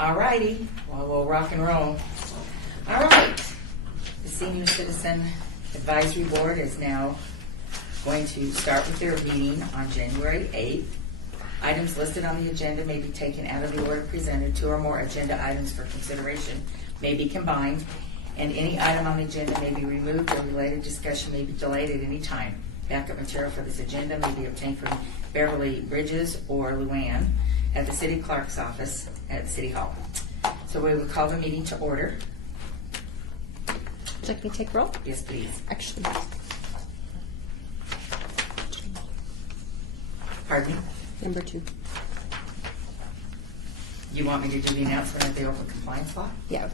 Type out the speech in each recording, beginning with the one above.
All righty, well, we'll rock and roll. All right, the Senior Citizen Advisory Board is now going to start with their meeting on January 8th. Items listed on the agenda may be taken out of the order presented. Two or more agenda items for consideration may be combined, and any item on the agenda may be removed or related discussion may be delayed at any time. Backup material for this agenda may be obtained from Beverly Bridges or Luann at the City Clerk's office at City Hall. So we will call the meeting to order. Would you like me to take roll? Yes, please. Actually, Pardon me? number 2. You want me to do the announcement at the open compliance law? Yeah,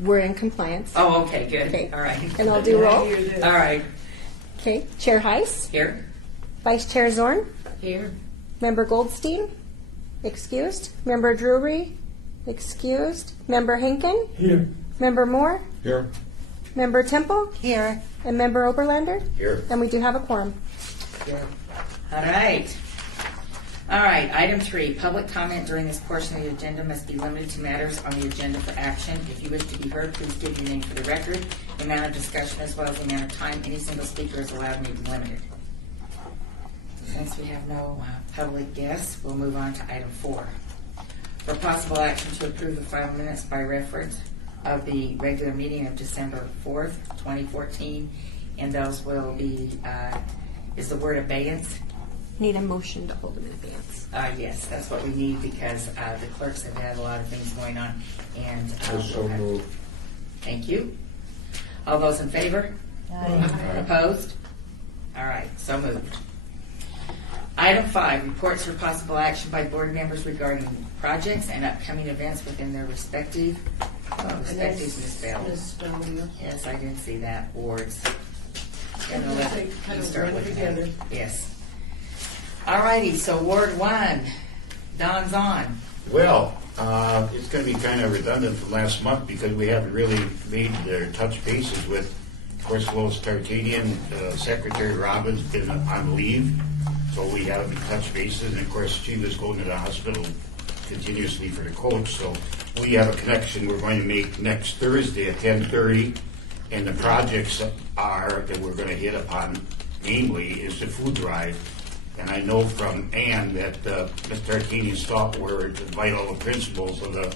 we're in compliance. Oh, okay, good. Okay. All right. And I'll do roll. All right. Okay, Chair Heiss, Here. Vice Chair Zorn, Here. Member Goldstein, excused. Member Drury, excused. Member Henkin, Here. Member Moore, Here. Member Temple, Here. and Member Oberlander. Here. And we do have a quorum. Here. All right. All right, item 3, public comment during this portion of the agenda must be limited to matters on the agenda for action. If you wish to be heard, please give your name for the record. The amount of discussion as well as the amount of time any single speaker is allowed may be limited. Since we have no public guests, we'll move on to item 4. For possible action to approve the final minutes by reference of the regular meeting of December 4th, 2014, and those will be, is the word abeyance? Need a motion to hold in advance. Yes, that's what we need because the clerks have had a lot of things going on. And So moved. Thank you. All those in favor? Aye. Opposed? All right, so moved. Item 5, reports for possible action by board members regarding projects and upcoming events within their respective municipalities. Yes, I didn't see that. Wards. And I'll let you start with that. Yes. All righty, so Ward 1, Don's on. Well, it's going to be kind of redundant from last month because we haven't really made their touch bases with, of course, Lois Tartanian, Secretary Robbins been on leave, so we haven't touched bases. And of course, she was going to the hospital continuously for the coach, so we have a connection we're going to make next Thursday at 10:30. And the projects are that we're going to hit upon, namely, is the food drive. And I know from Ann that Ms. Tartini's thought were to invite all the principals of the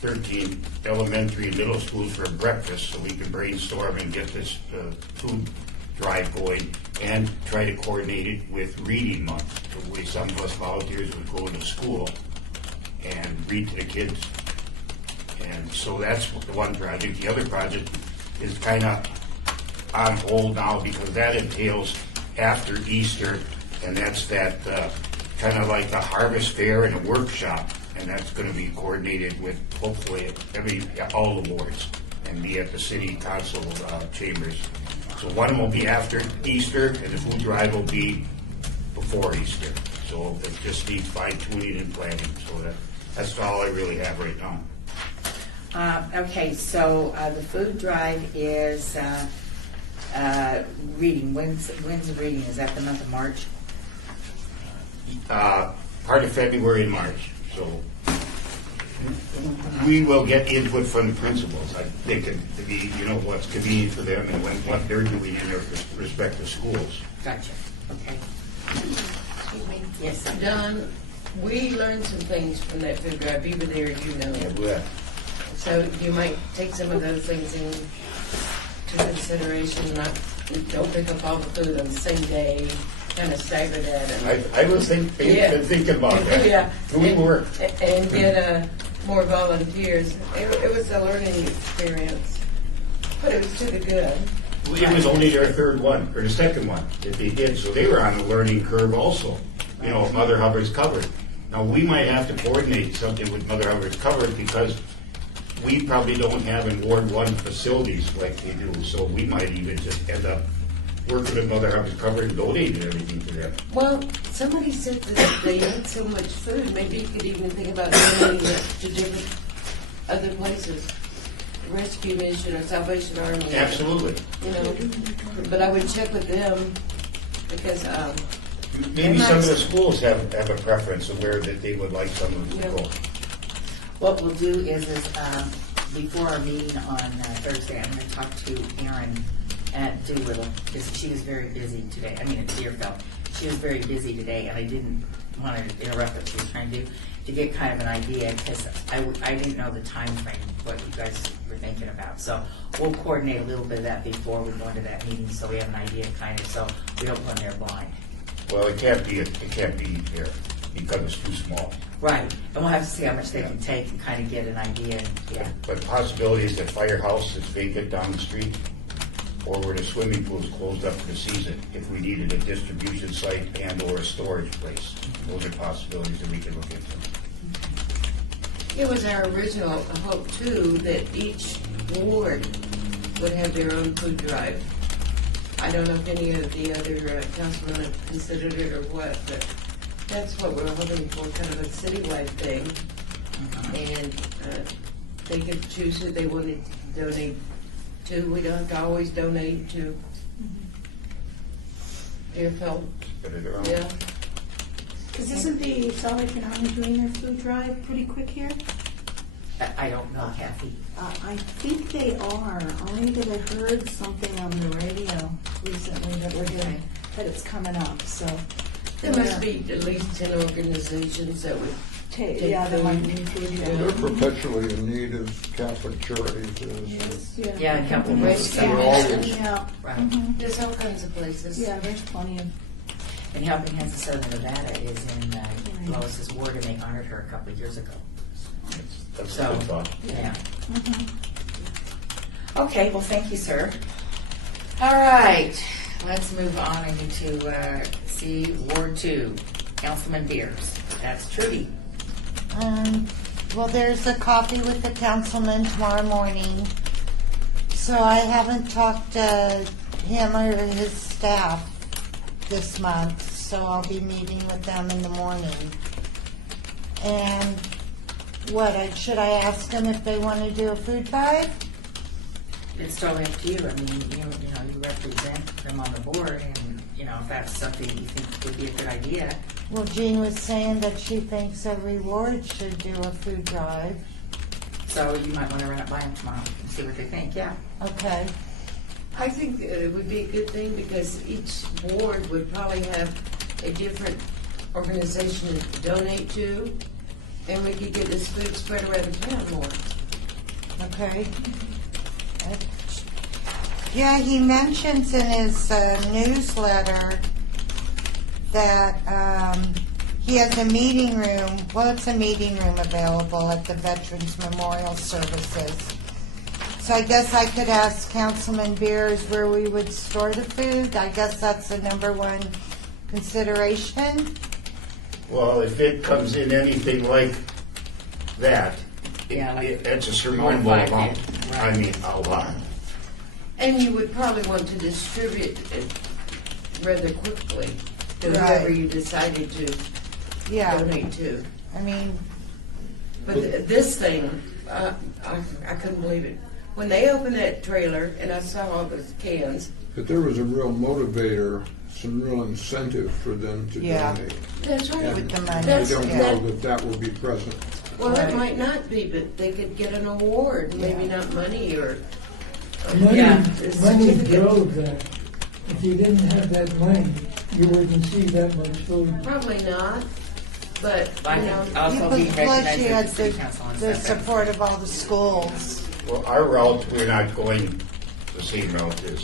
13 elementary and middle schools for breakfast so we can brainstorm and get this food drive going and try to coordinate it with Reading Month. The way some of us volunteers would go to school and read to the kids. And so that's the one project. The other project is kind of on hold now because that entails after Easter. And that's that kind of like a harvest fair and a workshop, and that's going to be coordinated with hopefully all the boards and be at the city council chambers. So one will be after Easter, and the food drive will be before Easter. So it just needs fine tuning and planning. So that's all I really have right now. Okay, so the food drive is reading. When's the reading? Is that the month of March? Part of February and March. So we will get input from the principals. I think it to be, what's convenient for them and what they're doing in their respective schools. Gotcha. Okay. Excuse me. Yes. Don, we learned some things from that food drive. You were there, you know. Yeah, well, So you might take some of those things into consideration. Don't pick up all the food on the same day. Kind of stagger that. I was thinking about that. Yeah. Doing work. And get more volunteers. It was a learning experience, but it was to the good. It was only their third one, or the second one that they did, so they were on a learning curve also. Mother Hubbard's Covered. Now, we might have to coordinate something with Mother Hubbard's Covered because we probably don't have in Ward 1 facilities like they do, so we might even just end up working with Mother Hubbard's Covered and donating everything to them. Well, somebody said that they eat so much food, maybe you could even think about donating it to different other places. Rescue Mission or Salvation Army. Absolutely. But I would check with them because Maybe some of the schools have a preference of where that they would like someone to go. What we'll do is before our meeting on Thursday, I'm gonna talk to Erin at Doolittle, because she was very busy today, I mean, at Deerfield. She was very busy today, and I didn't want to interrupt what she was trying to do, to get kind of an idea, because I didn't know the time frame, what you guys were thinking about. So we'll coordinate a little bit of that before we go into that meeting, so we have an idea kind of, so we don't go in there blind. Well, it can't be here because it's too small. Right, and we'll have to see how much they can take and kind of get an idea, and, yeah. But the possibility is that firehouse is vacant down the street, or where the swimming pool is closed up for the season, if we needed a distribution site and or a storage place. Those are possibilities that we can look into. It was our original hope too, that each ward would have their own food drive. I don't know if any of the other councilmen have considered it or what, but that's what we're hoping for, kind of a citywide thing. And they could choose who they wanted to donate to. We don't have to always donate to Deerfield. Get it around. Yeah. Because isn't the Salvation Army doing their food drive pretty quick here? I don't know, Kathy. I think they are, only that I heard something on the radio recently that we're doing, that it's coming up, so. There must be at least 10 organizations that would Yeah, there might be food, They're yeah. perpetually in need of Catholic Charities. Yes, Yeah, a couple of Rescue those. Mission. Yeah, Right. There's all kinds of places. yeah, there's plenty of, And Helping Hands of Southern Nevada is in Lois's ward, and they honored her a couple of years ago. That's So- a good thought. Yeah. Okay, well, thank you, sir. All right, let's move on. I need to see Ward 2, Councilman Beers. That's Trudy. Well, there's a coffee with the councilman tomorrow morning. So I haven't talked to him or his staff this month, so I'll be meeting with them in the morning. And should I ask them if they want to do a food drive? It's totally up to you. I mean, you represent them on the board, and, if that's something you think would be a good idea. Well, Jean was saying that she thinks every ward should do a food drive. So you might want to run it by them tomorrow and see what they think, yeah. Okay. I think it would be a good thing because each ward would probably have a different organization to donate to, and we could get this food spread around town more. Okay. Yeah, he mentions in his newsletter that he has a meeting room. Well, it's a meeting room available at the Veterans Memorial Services. So I guess I could ask Councilman Beers where we would store the food. I guess that's the number one consideration. Well, if it comes in anything like that, Yeah, like that's a surmountable more than amount. 5 kids. I mean, a lot. And you would probably want to distribute it rather quickly to Right. whoever you decided to Yeah, donate to. I mean, But this thing, I couldn't believe it. When they opened that trailer and I saw all those cans, But there was a real motivator, some real incentive for them to Yeah. donate. that's right. with the money. I That's- don't yeah. know that that will be present. Well, Right. it might not be, but they could get an award, maybe not money or. Money, Yeah. money certificate. drove that. If you didn't have that money, you wouldn't see that much food. Probably not, but, I you think know, also being plus recognized you at had the city council and the stuff. support of all the schools. Well, our route, we're not going the same route as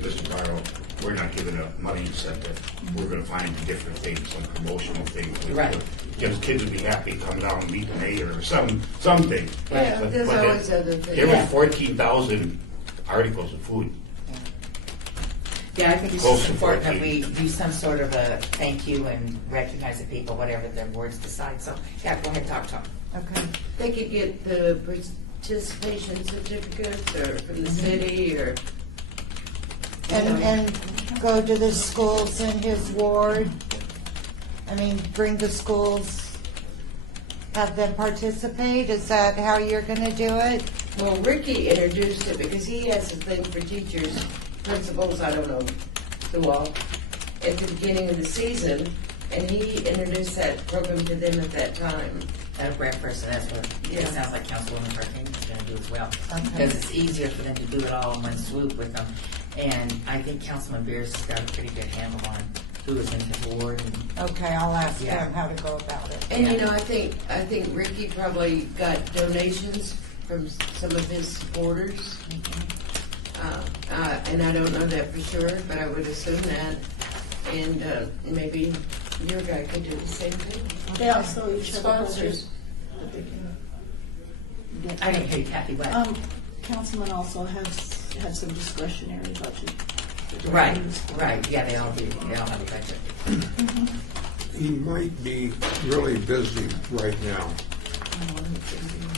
Mr. Barrow. We're not giving a money incentive. We're going to find different things, some promotional things. Right. Just kids would be happy to come down and meet the mayor or something. yeah, But- there's but always other There were things. 14,000 articles of food. Yeah, I think it's Close just to important that 14. we do some sort of a thank you and recognize the people, whatever the boards decide. So, yeah, go ahead, talk to them. Okay. They could get the participation certificates or from the city or. And go to the schools in his ward. I mean, bring the schools, have them participate. Is that how you're going to do it? Well, Ricky introduced it because he has a thing for teachers, principals, I don't know who all, at the beginning of the season. And he introduced that program to them at that time. That breakfast, and that's what Yeah. it sounds like Councilwoman Tarkanian is going to do as well. Okay. Because it's easier for them to do it all in one swoop with them. And I think Councilman Beers has got a pretty good handle on who is in his ward. And Okay, I'll ask Yeah. him how to go about it. And Yeah. you know, I think Ricky probably got donations from some of his supporters. And I don't know that for sure, but I would assume that. And maybe your guy could do the same thing. They also each have a budget Sponsors. that they can get. I didn't hear you, Kathy, what? Councilman also have some discretionary budget. that they Right, use for- right, yeah, they all do. They all have a budget. He might be really busy right now,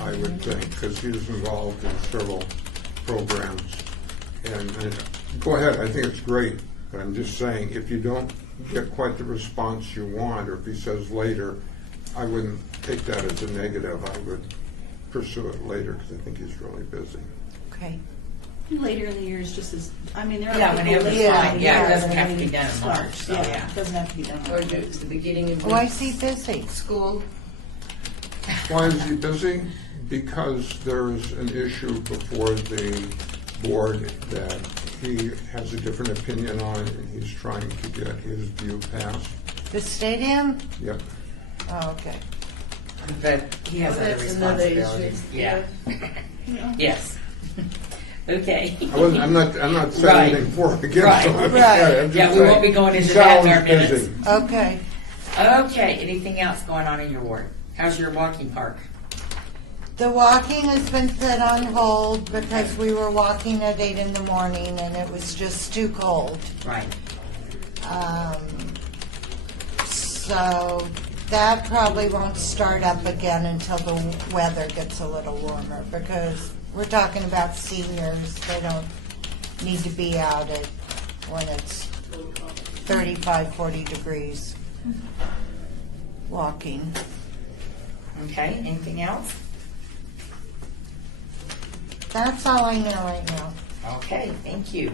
I would think, because he's involved in several programs. And go ahead, I think it's great, but I'm just saying, if you don't get quite the response you want, or if he says later, I wouldn't take that as a negative. I would pursue it later, because I think he's really busy. Okay. Later in the year is just as, I mean, there are Yeah, people whenever later it's in fine. the Yeah, it year doesn't that have to be really done in start. March, so, yeah. It doesn't have to be done. in Or March. do it at the beginning of Why is he busy? school. Why is he busy? Because there's an issue before the board that he has a different opinion on, and he's trying to get his view passed. The stadium? Yep. Oh, okay. But he has Oh, other that's another issue. responsibilities. Yeah. Yes. Okay. I'm not saying Right. anything for or against Right. him. Right. I'm just Yeah, we won't saying, be going he into that in our sounds minutes. busy. Okay. Okay, anything else going on in your ward? How's your walking park? The walking has been put on hold because we were walking at 8 in the morning and it was just too cold. Right. So that probably won't start up again until the weather gets a little warmer, because we're talking about seniors. They don't need to be out at when it's 35, 40 degrees walking. Okay, anything else? That's all I know right now. Okay, thank you.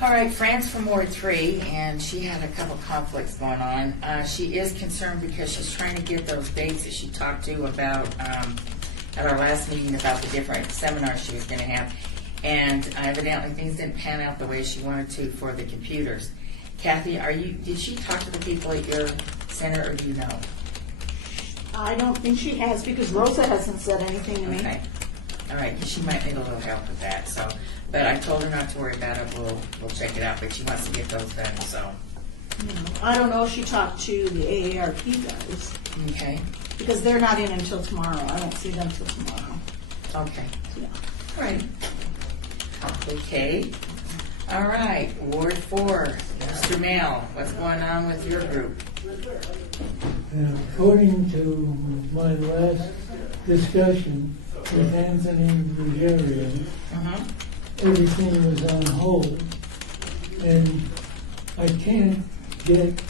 All right, Fran's from Ward 3, and she had a couple conflicts going on. She is concerned because she's trying to get those dates that she talked to about at our last meeting about the different seminars she was going to have. And evidently things didn't pan out the way she wanted to for the computers. Kathy, did she talk to the people at your center, or do you know? I don't think she has, because Rosa hasn't said anything to me. Okay. All right, 'cause she might need a little help with that, so. But I told her not to worry about it. We'll check it out, but she wants to get those done, so. I don't know if she talked to the AARP guys, Okay. because they're not in until tomorrow. I won't see them till tomorrow. Okay. Yeah. All right. Okay. All right, Ward 4, Mr. Mail, what's going on with your group? According to my last discussion with Anthony Ruggiero, Mm-hmm. everything was on hold, and I can't get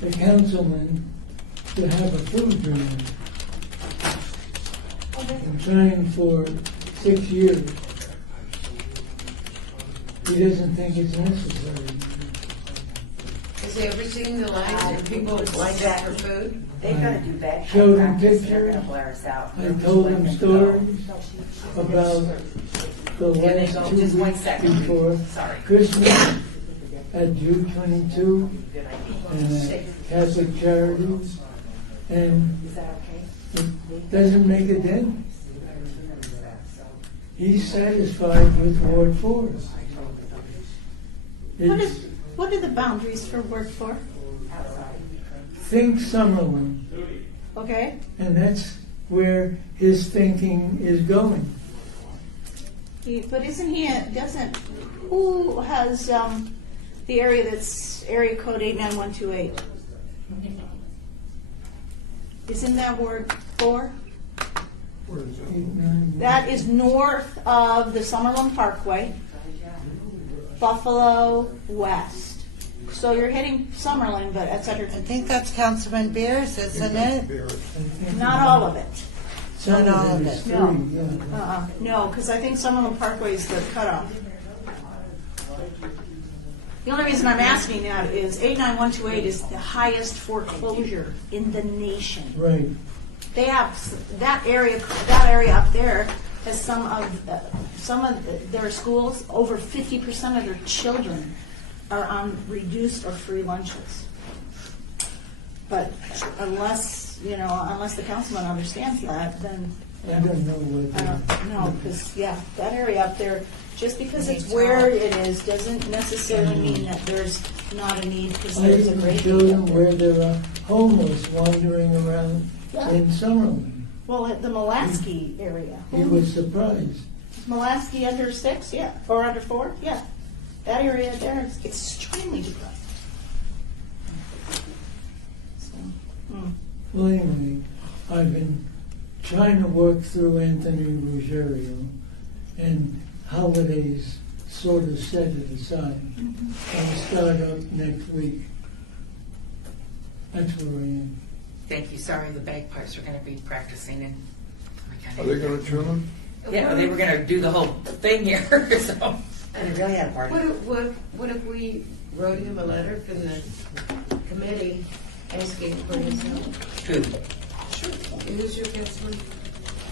the councilman to have a food drive. I'm trying for 6 years. He doesn't think it's necessary. Has he ever seen the lines that people line up for food? They've got to do that. Showed him They're pictures. going to blare us out. I told him stories about the There they last go. 2 Just 1 weeks second. before Sorry. Christmas at June 22 and at Catholic Charities, and Is that okay? it doesn't make a dent. He's satisfied with Ward 4. It's What are the boundaries for Ward 4? think Summerlin, Okay? and that's where his thinking is going. But isn't he, who has the area that's area code 89128? Isn't that Ward 4? That is north of the Summerlin Parkway, Buffalo West. So you're hitting Summerlin, but et cetera. I think that's Councilman Beers, isn't it? Not all of it. Some Not all of of it is it. free, yeah. No, because I think Summerlin Parkway is the cutoff. The only reason I'm asking that is 89128 is the highest foreclosure in the nation. Right. They have that area up there has some of their schools. Over 50% of their children are on reduced or free lunches. But unless the councilman understands that, then I don't know what. I don't know, because that area up there, just because it's where it is, doesn't necessarily mean that there's not a need. Because I there's a even great showed need them up there. where there are homeless wandering around in Summerlin. Well, at the Molaski area. He was surprised. Molaski under 6, or under 4, That area there is extremely depressed. So, Well, anyway, I've been trying to work through Anthony Ruggiero, and holidays sort of set it aside. I'll start up next week. That's where I am. Thank you. Sorry, the bagpipes are going to be practicing and Are they going to tune them? Yeah, they were going to do the whole thing here, so. And they really had a party. What if we wrote him a letter from the committee asking for his help? Who? Who's your councilman?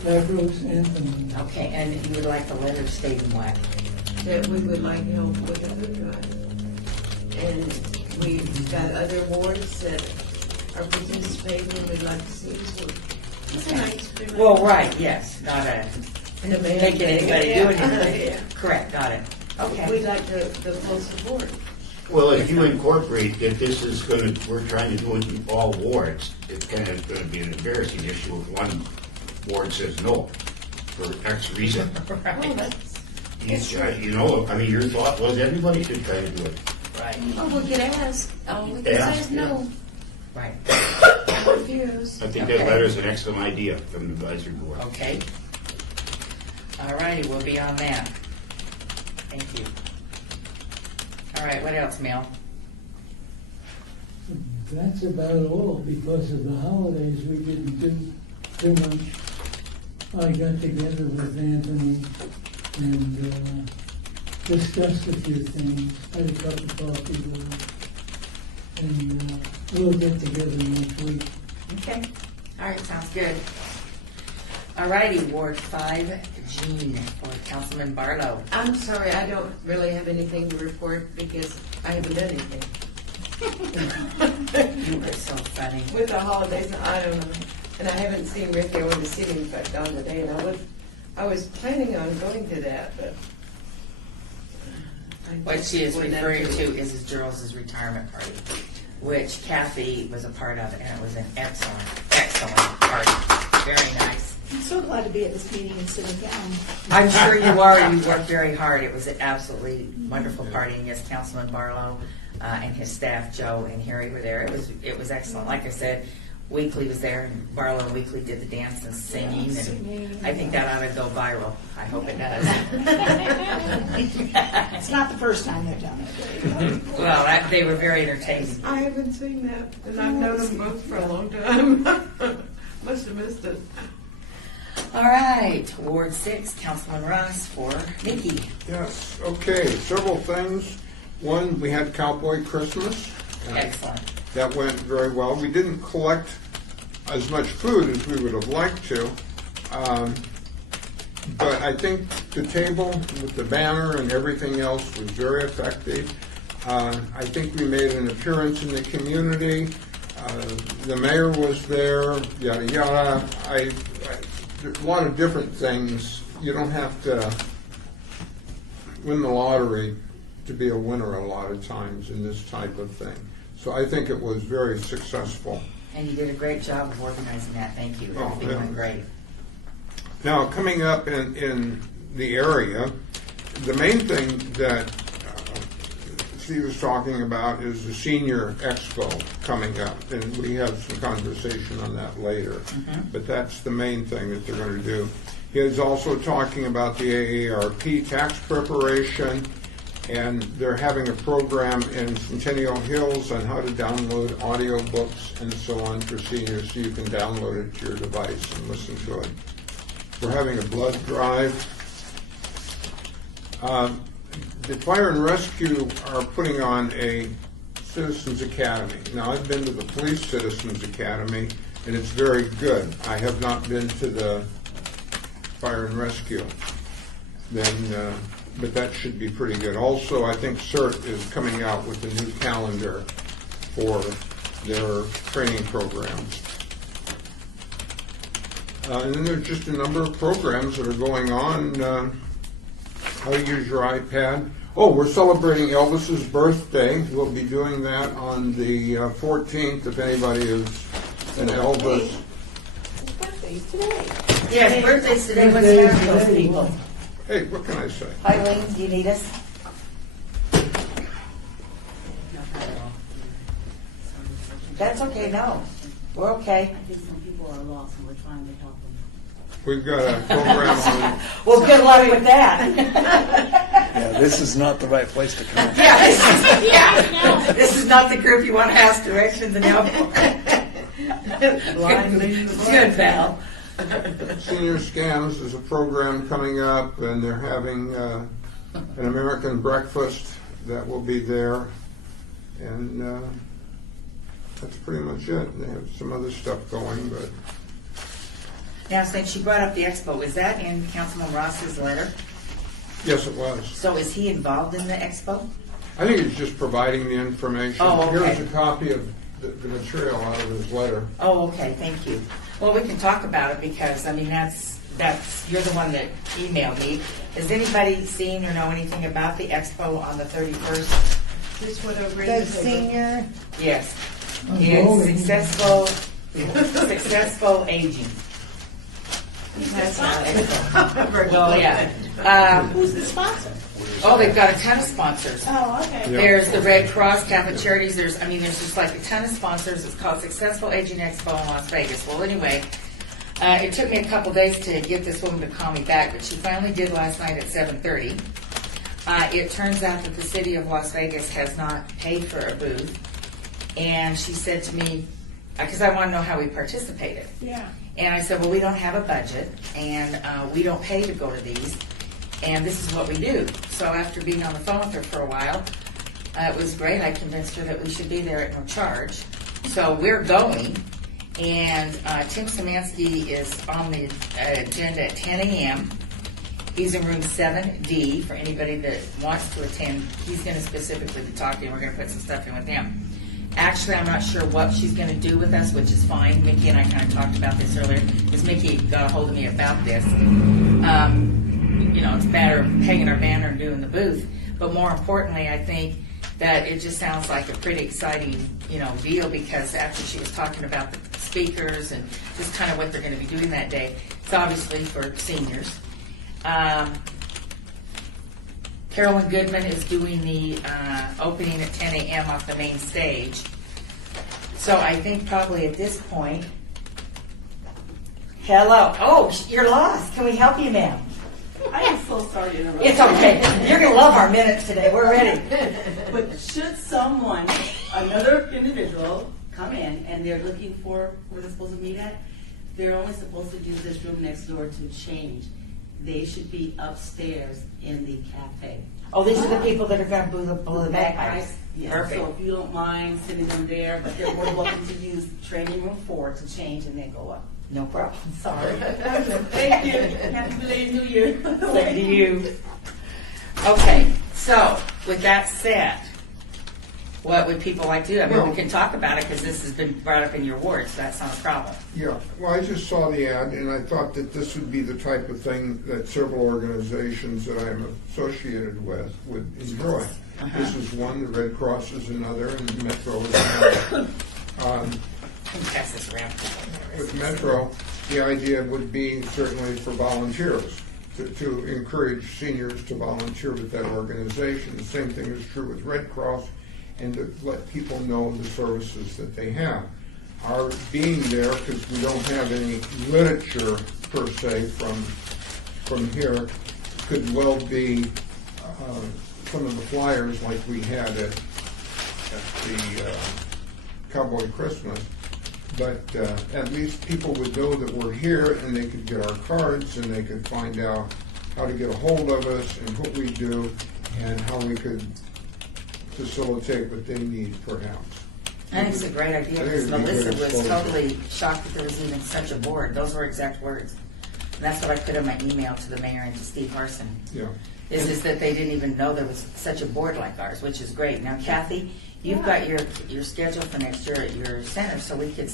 That goes Anthony. Okay, and you would like the letter stating what? That we would like help with the food drive. And we've got other wards that are participating and we'd like to see his work. It's a nice feeling. Well, right, yes, not a, And a man- making anybody do anything. Yeah. Correct, got it. Okay. We'd like the full support. Well, if you incorporate that this is we're trying to do it in all wards, it's kind of going to be an embarrassing issue if one ward says no for X reason. Oh, that's, Your thought was everybody should try to do it. Right, oh, we could ask. All we can say is no. right. Refuse. I think Okay. that letter's an excellent idea from the advisory board. Okay. All righty, we'll be on that. Thank you. All right, what else, Mel? That's about all. Because of the holidays, we didn't do too much. I got together with Anthony and discussed a few things, had a cup of coffee with him, and we'll get together next week. Okay. All right, sounds good. All righty, Ward 5, Jean, for Councilman Barlow. I'm sorry, I don't really have anything to report because I haven't done anything. You are so funny. With the holidays, I don't know. And I haven't seen Rick over the city, in fact, on the day, and I was planning on going to that, but. I What she is wasn't referring able to is his girls' retirement party, which Kathy was a part of, and it was an excellent, excellent party. Very nice. I'm so glad to be at this meeting and sitting down. I'm sure you are. You worked very hard. It was an absolutely wonderful party. And yes, Councilman Barlow and his staff, Joe and Harry, were there. It was excellent. Like I said, Weekly was there, and Barlow and Weekly did the dance and singing. And I think that ought to go viral. I hope it does. It's not the first time they've done it. Well, they were very entertaining. I haven't seen that, and I've known them both for a long time. Must have missed it. All right, Ward 6, Councilman Ross for Nikki. Yes, okay, several things. One, we had Cowboy Christmas. Excellent. That went very well. We didn't collect as much food as we would have liked to, but I think the table with the banner and everything else was very effective. I think we made an appearance in the community. The mayor was there, yada, yada. A lot of different things. You don't have to win the lottery to be a winner a lot of times in this type of thing. So I think it was very successful. And you did a great job of organizing that. Thank you. Oh, Everything yeah. went great. Now, coming up in the area, the main thing that Steve was talking about is the Senior Expo coming up, and we have some conversation on that later. But that's the main thing that they're going to do. He is also talking about the AARP tax preparation, and they're having a program in Centennial Hills on how to download audiobooks and so on for seniors, so you can download it to your device and listen to it. We're having a blood drive. the Fire and Rescue are putting on a Citizens Academy. Now, I've been to the Police Citizens Academy, and it's very good. I have not been to the Fire and Rescue. But that should be pretty good. Also, I think CERT is coming out with a new calendar for their training programs. And then there's just a number of programs that are going on. How to use your iPad. Oh, we're celebrating Elvis's birthday. We'll be doing that on the 14th if anybody is an Elvis. Yeah, his birthday's today. What's happening to those people? Hey, what can I say? Eileen, do you need us? That's okay, no. We're okay. I think some people are lost and we're trying to help them. We've got a program on. Well, good luck with that. Yeah, this is not the right place to come. Yeah, this is not the group you want to ask directions and help. Blind leading the blind. Good, Val. Senior Scams is a program coming up, and they're having an American breakfast that will be there, and that's pretty much it. They have some other stuff going, but Now, since you brought up the expo, was that in Councilman Ross's letter? yes, it was. So is he involved in the expo? I think it's just providing the information. Oh, okay. Here's a copy of the material out of his letter. Oh, okay, thank you. Well, we can talk about it because, I mean, that's you're the one that emailed me. Has anybody seen or know anything about the expo on the 31st? This would have The been senior, Yes. I'm It's voting. successful aging. That's Well, yeah. Who's the sponsor? Oh, they've got a ton of sponsors. Oh, okay. Yeah. There's the Red Cross, Catholic Charities. There's just like a ton of sponsors. It's called Successful Aging Expo in Las Vegas. Well, anyway, it took me a couple days to get this woman to call me back, but she finally did last night at 7:30. It turns out that the city of Las Vegas has not paid for a booth, and she said to me, because I want to know how we participated. Yeah. And I said, well, we don't have a budget, and we don't pay to go to these, and this is what we do. So after being on the phone with her for a while, it was great. I convinced her that we should be there at no charge. So we're going, and Tim Szymanski is on the agenda at 10 a.m. He's in room 7D for anybody that wants to attend. He's going to specifically be talking, and we're going to put some stuff in with him. Actually, I'm not sure what she's going to do with us, which is fine. Mickey and I kind of talked about this earlier, because Mickey got a hold of me about this. It's a matter of hanging our banner and doing the booth. But more importantly, I think that it just sounds like a pretty exciting, deal, because after she was talking about the speakers and just kind of what they're going to be doing that day, it's obviously for seniors. Carolyn Goodman is doing the opening at 10 a.m. off the main stage. So I think probably at this point, hello. Oh, you're lost. Can we help you, ma'am? I am so sorry to interrupt. It's okay. You're going to love our minutes today. We're ready. But should someone, another individual, come in and they're looking for where they're supposed to meet at, they're only supposed to do this room next door to change. They should be upstairs in the cafe. Oh, these are the people that are going to blow the bagpipes. Yeah, Perfect. so if you don't mind sending them there, but they're more welcome to use training room 4 to change and then go up. No problem. Sorry. Thank you. Happy belated New Year. Same to you. Okay, so with that said, what would people like to do? I mean, we can talk about it because this has been brought up in your ward, so that's not a problem. Yeah, well, I just saw the ad, and I thought that this would be the type of thing that several organizations that I'm associated with would enjoy. This is one, the Red Cross is another, and Metro is another. Can you pass this around? With Metro, the idea would be certainly for volunteers, to encourage seniors to volunteer with that organization. The same thing is true with Red Cross, and to let people know the services that they have. Our being there, because we don't have any literature per se from here, could well be some of the flyers like we had at the Cowboy Christmas. But at least people would know that we're here, and they could get our cards, and they could find out how to get a hold of us and what we do. and how we could facilitate what they need perhaps. I think it's a great idea, because Melissa was totally shocked that there was even such a board. Those were exact words. And that's what I put in my email to the mayor and to Steve Harson. Yeah. Is just that they didn't even know there was such a board like ours, which is great. Now, Kathy, you've got your schedule for next year at your center, so we could,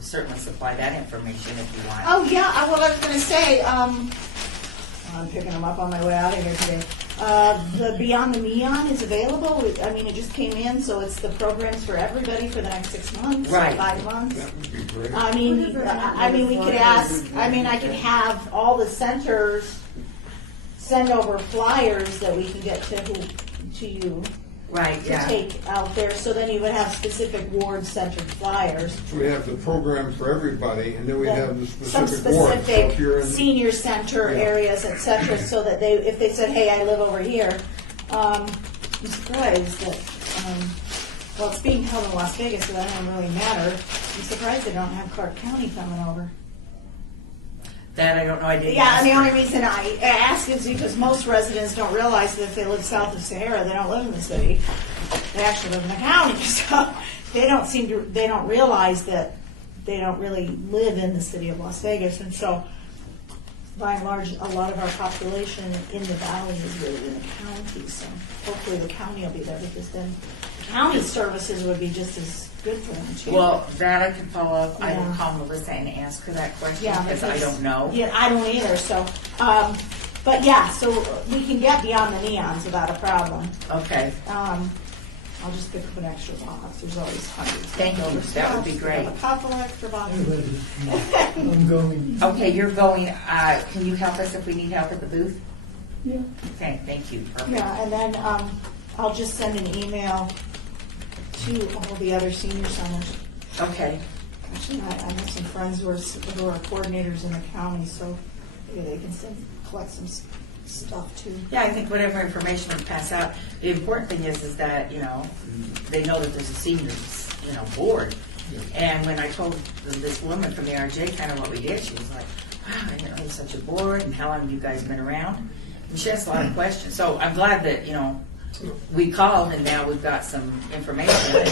certainly supply that information if you want. Oh, yeah, well, I was gonna say, I'm picking them up on my way out of here today. The Beyond the Neon is available. I mean, it just came in, so it's the programs for everybody for the next 6 months, or Right. 5 months. That would be great. I mean, we could ask, I could have all the centers send over flyers that we can get to you Right, to yeah. take out there, so then you would have specific ward-centered flyers. So we have the program for everybody, and then we have the Some specific wards. So if specific you're in, senior center Yeah. areas, et cetera, so that if they said, hey, I live over here, I'm surprised that, well, it's being held in Las Vegas, so that doesn't really matter. I'm surprised they don't have Clark County coming over. That I don't know. I didn't. Yeah, ask and the her. only reason I ask is because most residents don't realize that if they live south of Sahara, they don't live in the city. They actually live in the county, so they don't realize that they don't really live in the city of Las Vegas, and so by and large, a lot of our population in the valley is really in the county, so hopefully the county will be there, because then county services would be just as good for them too. Well, that I can follow up. I will Yeah. call Melissa and ask her that question, Yeah, because I don't know. Yeah, I don't either, so, but yeah, so we can get Beyond the Neons without a problem. Okay. I'll just pick up an extra box, there's always hundreds. Thank you. That would be great. A couple extra boxes. I'm going. Okay, you're going, can you help us if we need help at the booth? Yeah. Okay, thank you. Perfect. Yeah, and then, I'll just send an email to all the other senior centers. Okay. Actually, I have some friends who are coordinators in the county, so maybe they can collect some stuff too. Yeah, I think whatever information we pass out, the important thing is that, they know that there's a seniors, board. And when I told this woman from the RJ kind of what we did, she was like, wow, I didn't know there was such a board, and how long have you guys been around? And she asked a lot of questions. So I'm glad that, we called and now we've got some information.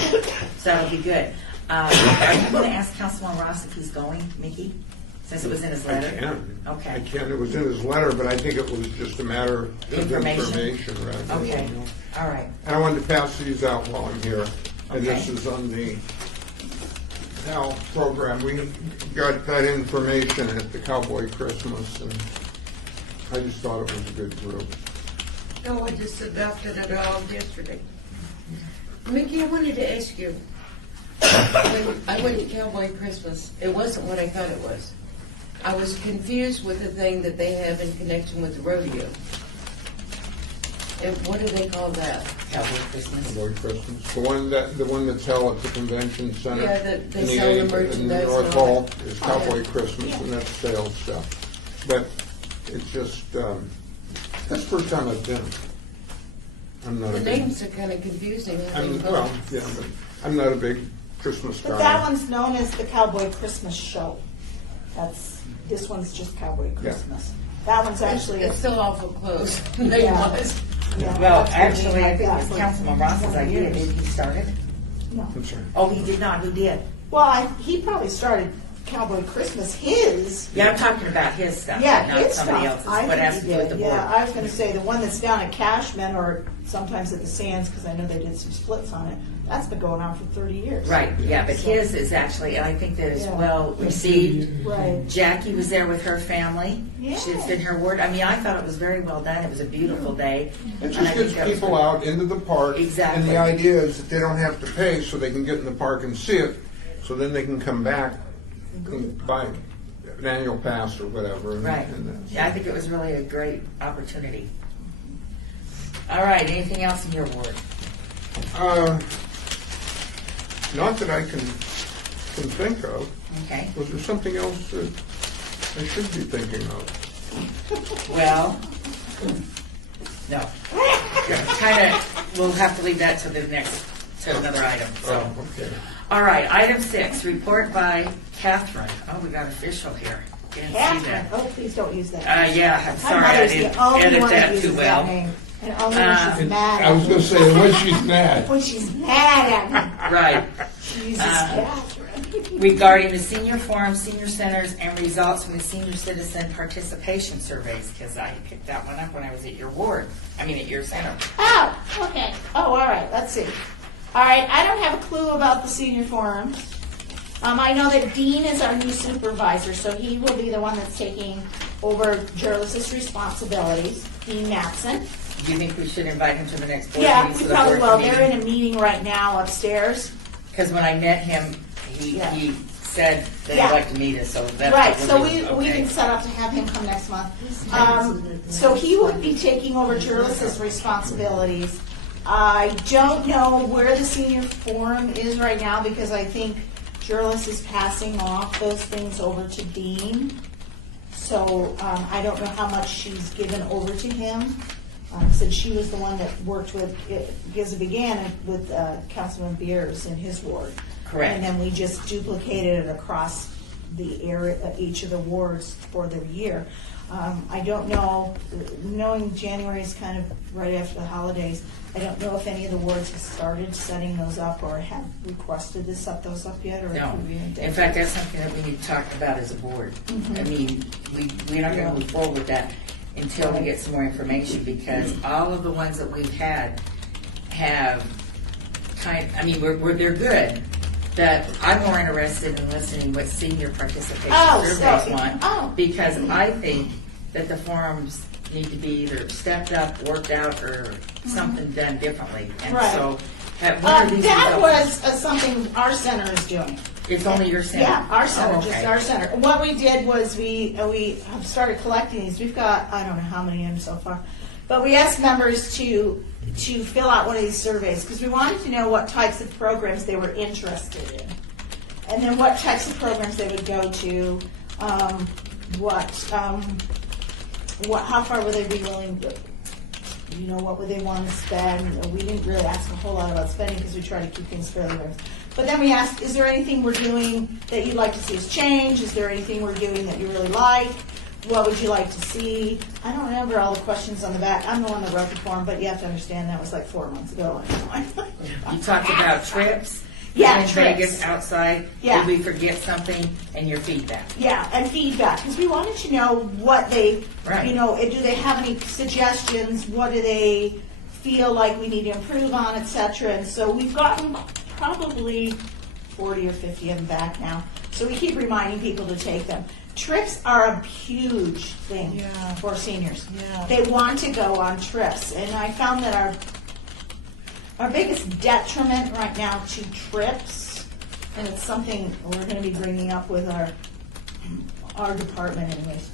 So that'll be good. Are you going to ask Councilman Ross if he's going, Mickey? Since it was in his I letter? can. Okay. I can. It was in his letter, but I think it was just a matter of Information? information rather than. Okay. All right. And I wanted to pass these out while I'm here. And this Okay. is on the health program. We got that information at the Cowboy Christmas, and I just thought it was a good group. No, I just adopted it all yesterday. Mickey, I wanted to ask you, when I went to Cowboy Christmas, it wasn't what I thought it was. I was confused with the thing that they have in connection with the rodeo. And what do they call that? Cowboy Christmas. Cowboy Christmas. The one that's held at the convention center. Yeah, that they in sell the in merchandise North and all Hall that. is Cowboy Christmas, and that's sales stuff. But it's just, that's the first time I've been. I'm not The a big, names are kind of confusing. how they go. well, yeah, but I'm not a big Christmas guy. But that one's known as the Cowboy Christmas Show. This one's just Cowboy Christmas. That one's actually. It's still awful close. Yeah. They was. Yeah, Well, that's what actually, we I had think that it was for Councilman Ross's 20 idea. years. Did he start it? No. I'm sorry. Oh, he did not. Who did? Well, he probably started Cowboy Christmas. His. Yeah, I'm talking about his stuff, Yeah, not his somebody stuff. else's. I What think has he to do with the did. board? Yeah, I was going to say the one that's down at Cashman, or sometimes at the Sands, because I know they did some splits on it. That's been going on for 30 years. Right, yeah, but his is actually, and I think that is Yeah. well received. Right. Jackie was there with her family. Yeah. It's in her word. I mean, I thought it was very well done. It was a beautiful day. It And just I gets think that was people good. out into the park. Exactly. And the idea is that they don't have to pay, so they can get in the park and see it, so then they can come back and buy an annual pass or whatever. and- Right. and that's- Yeah, I think it was really a great opportunity. All right, anything else in your ward? Not that I can think of. Okay. Was there something else that I should be thinking of? Well, no. Kind of, we'll have to leave that to another item, so. Oh, okay. All right, item 6, report by Catherine. Oh, we got official here. Didn't see Catherine. that. Oh, please don't use that. Yeah, I'm My sorry, I mother's didn't the only edit one that uses too well. name. And only when she's mad I was at going me. to say, unless she's mad. When she's mad at me. Right. Jesus, Catherine. Regarding the senior forum, senior centers, and results from the senior citizen participation surveys, because I picked that one up when I was at your at your center. Oh, okay. Oh, all right. Let's see. All right. I don't have a clue about the senior forums. I know that Dean is our new supervisor, so he will be the one that's taking over Jerlis's responsibilities. Dean Matson. Do you think we should invite him to the next board Yeah, meeting? we so the probably board will. can They're meet? in a meeting right now upstairs. Because when I met him, Yeah. he said that Yeah. he'd like to meet us, so that's Right, what so we're we doing. can set up to have him come next month. So he would be taking over Jerlis's responsibilities. I don't know where the senior forum is right now because I think Jerlis is passing off those things over to Dean. So I don't know how much she's given over to him. Since she was the one that worked with, because it began with Councilman Beers in his ward. Correct. And then we just duplicated it across the area, each of the wards for the year. I don't know, knowing January is kind of right after the holidays, I don't know if any of the wards have started setting those up or have requested to set those up yet, or if No. we even did. In fact, that's something that we need to talk about as a board. I mean, we're not going to move forward with that until we get some more information, because all of the ones that we've had have they're good. That I'm more interested in listening what senior participation surveys want, because I think that the forums need to be either stepped up, worked out, or something done differently. And Right. so, what are these That results? was something our center is doing. It's only your center? Yeah, our center, Oh, just okay. our center. What we did was we have started collecting these. We've got, I don't know how many in so far, but we asked members to fill out one of these surveys because we wanted to know what types of programs they were interested in, and then what types of programs they would go to, how far would they be willing to, what would they want to spend? We didn't really ask a whole lot about spending because we try to keep things fairly low. But then we asked, is there anything we're doing that you'd like to see us change? Is there anything we're doing that you really like? What would you like to see? I don't remember all the questions on the back. I'm the one that wrote the form, but you have to understand that was like 4 months ago. You talked about trips. Yeah, in trips. Vegas, outside. Yeah. Did we forget something? And your feedback. Yeah, and feedback, because we wanted to know what they, Right. do they have any suggestions? What do they feel like we need to improve on, et cetera? And so we've gotten probably 40 or 50 of them back now. So we keep reminding people to take them. Trips are a huge thing Yeah. for seniors. Yeah. They want to go on trips, and I found that our biggest detriment right now to trips, and it's something we're going to be bringing up with our department anyways.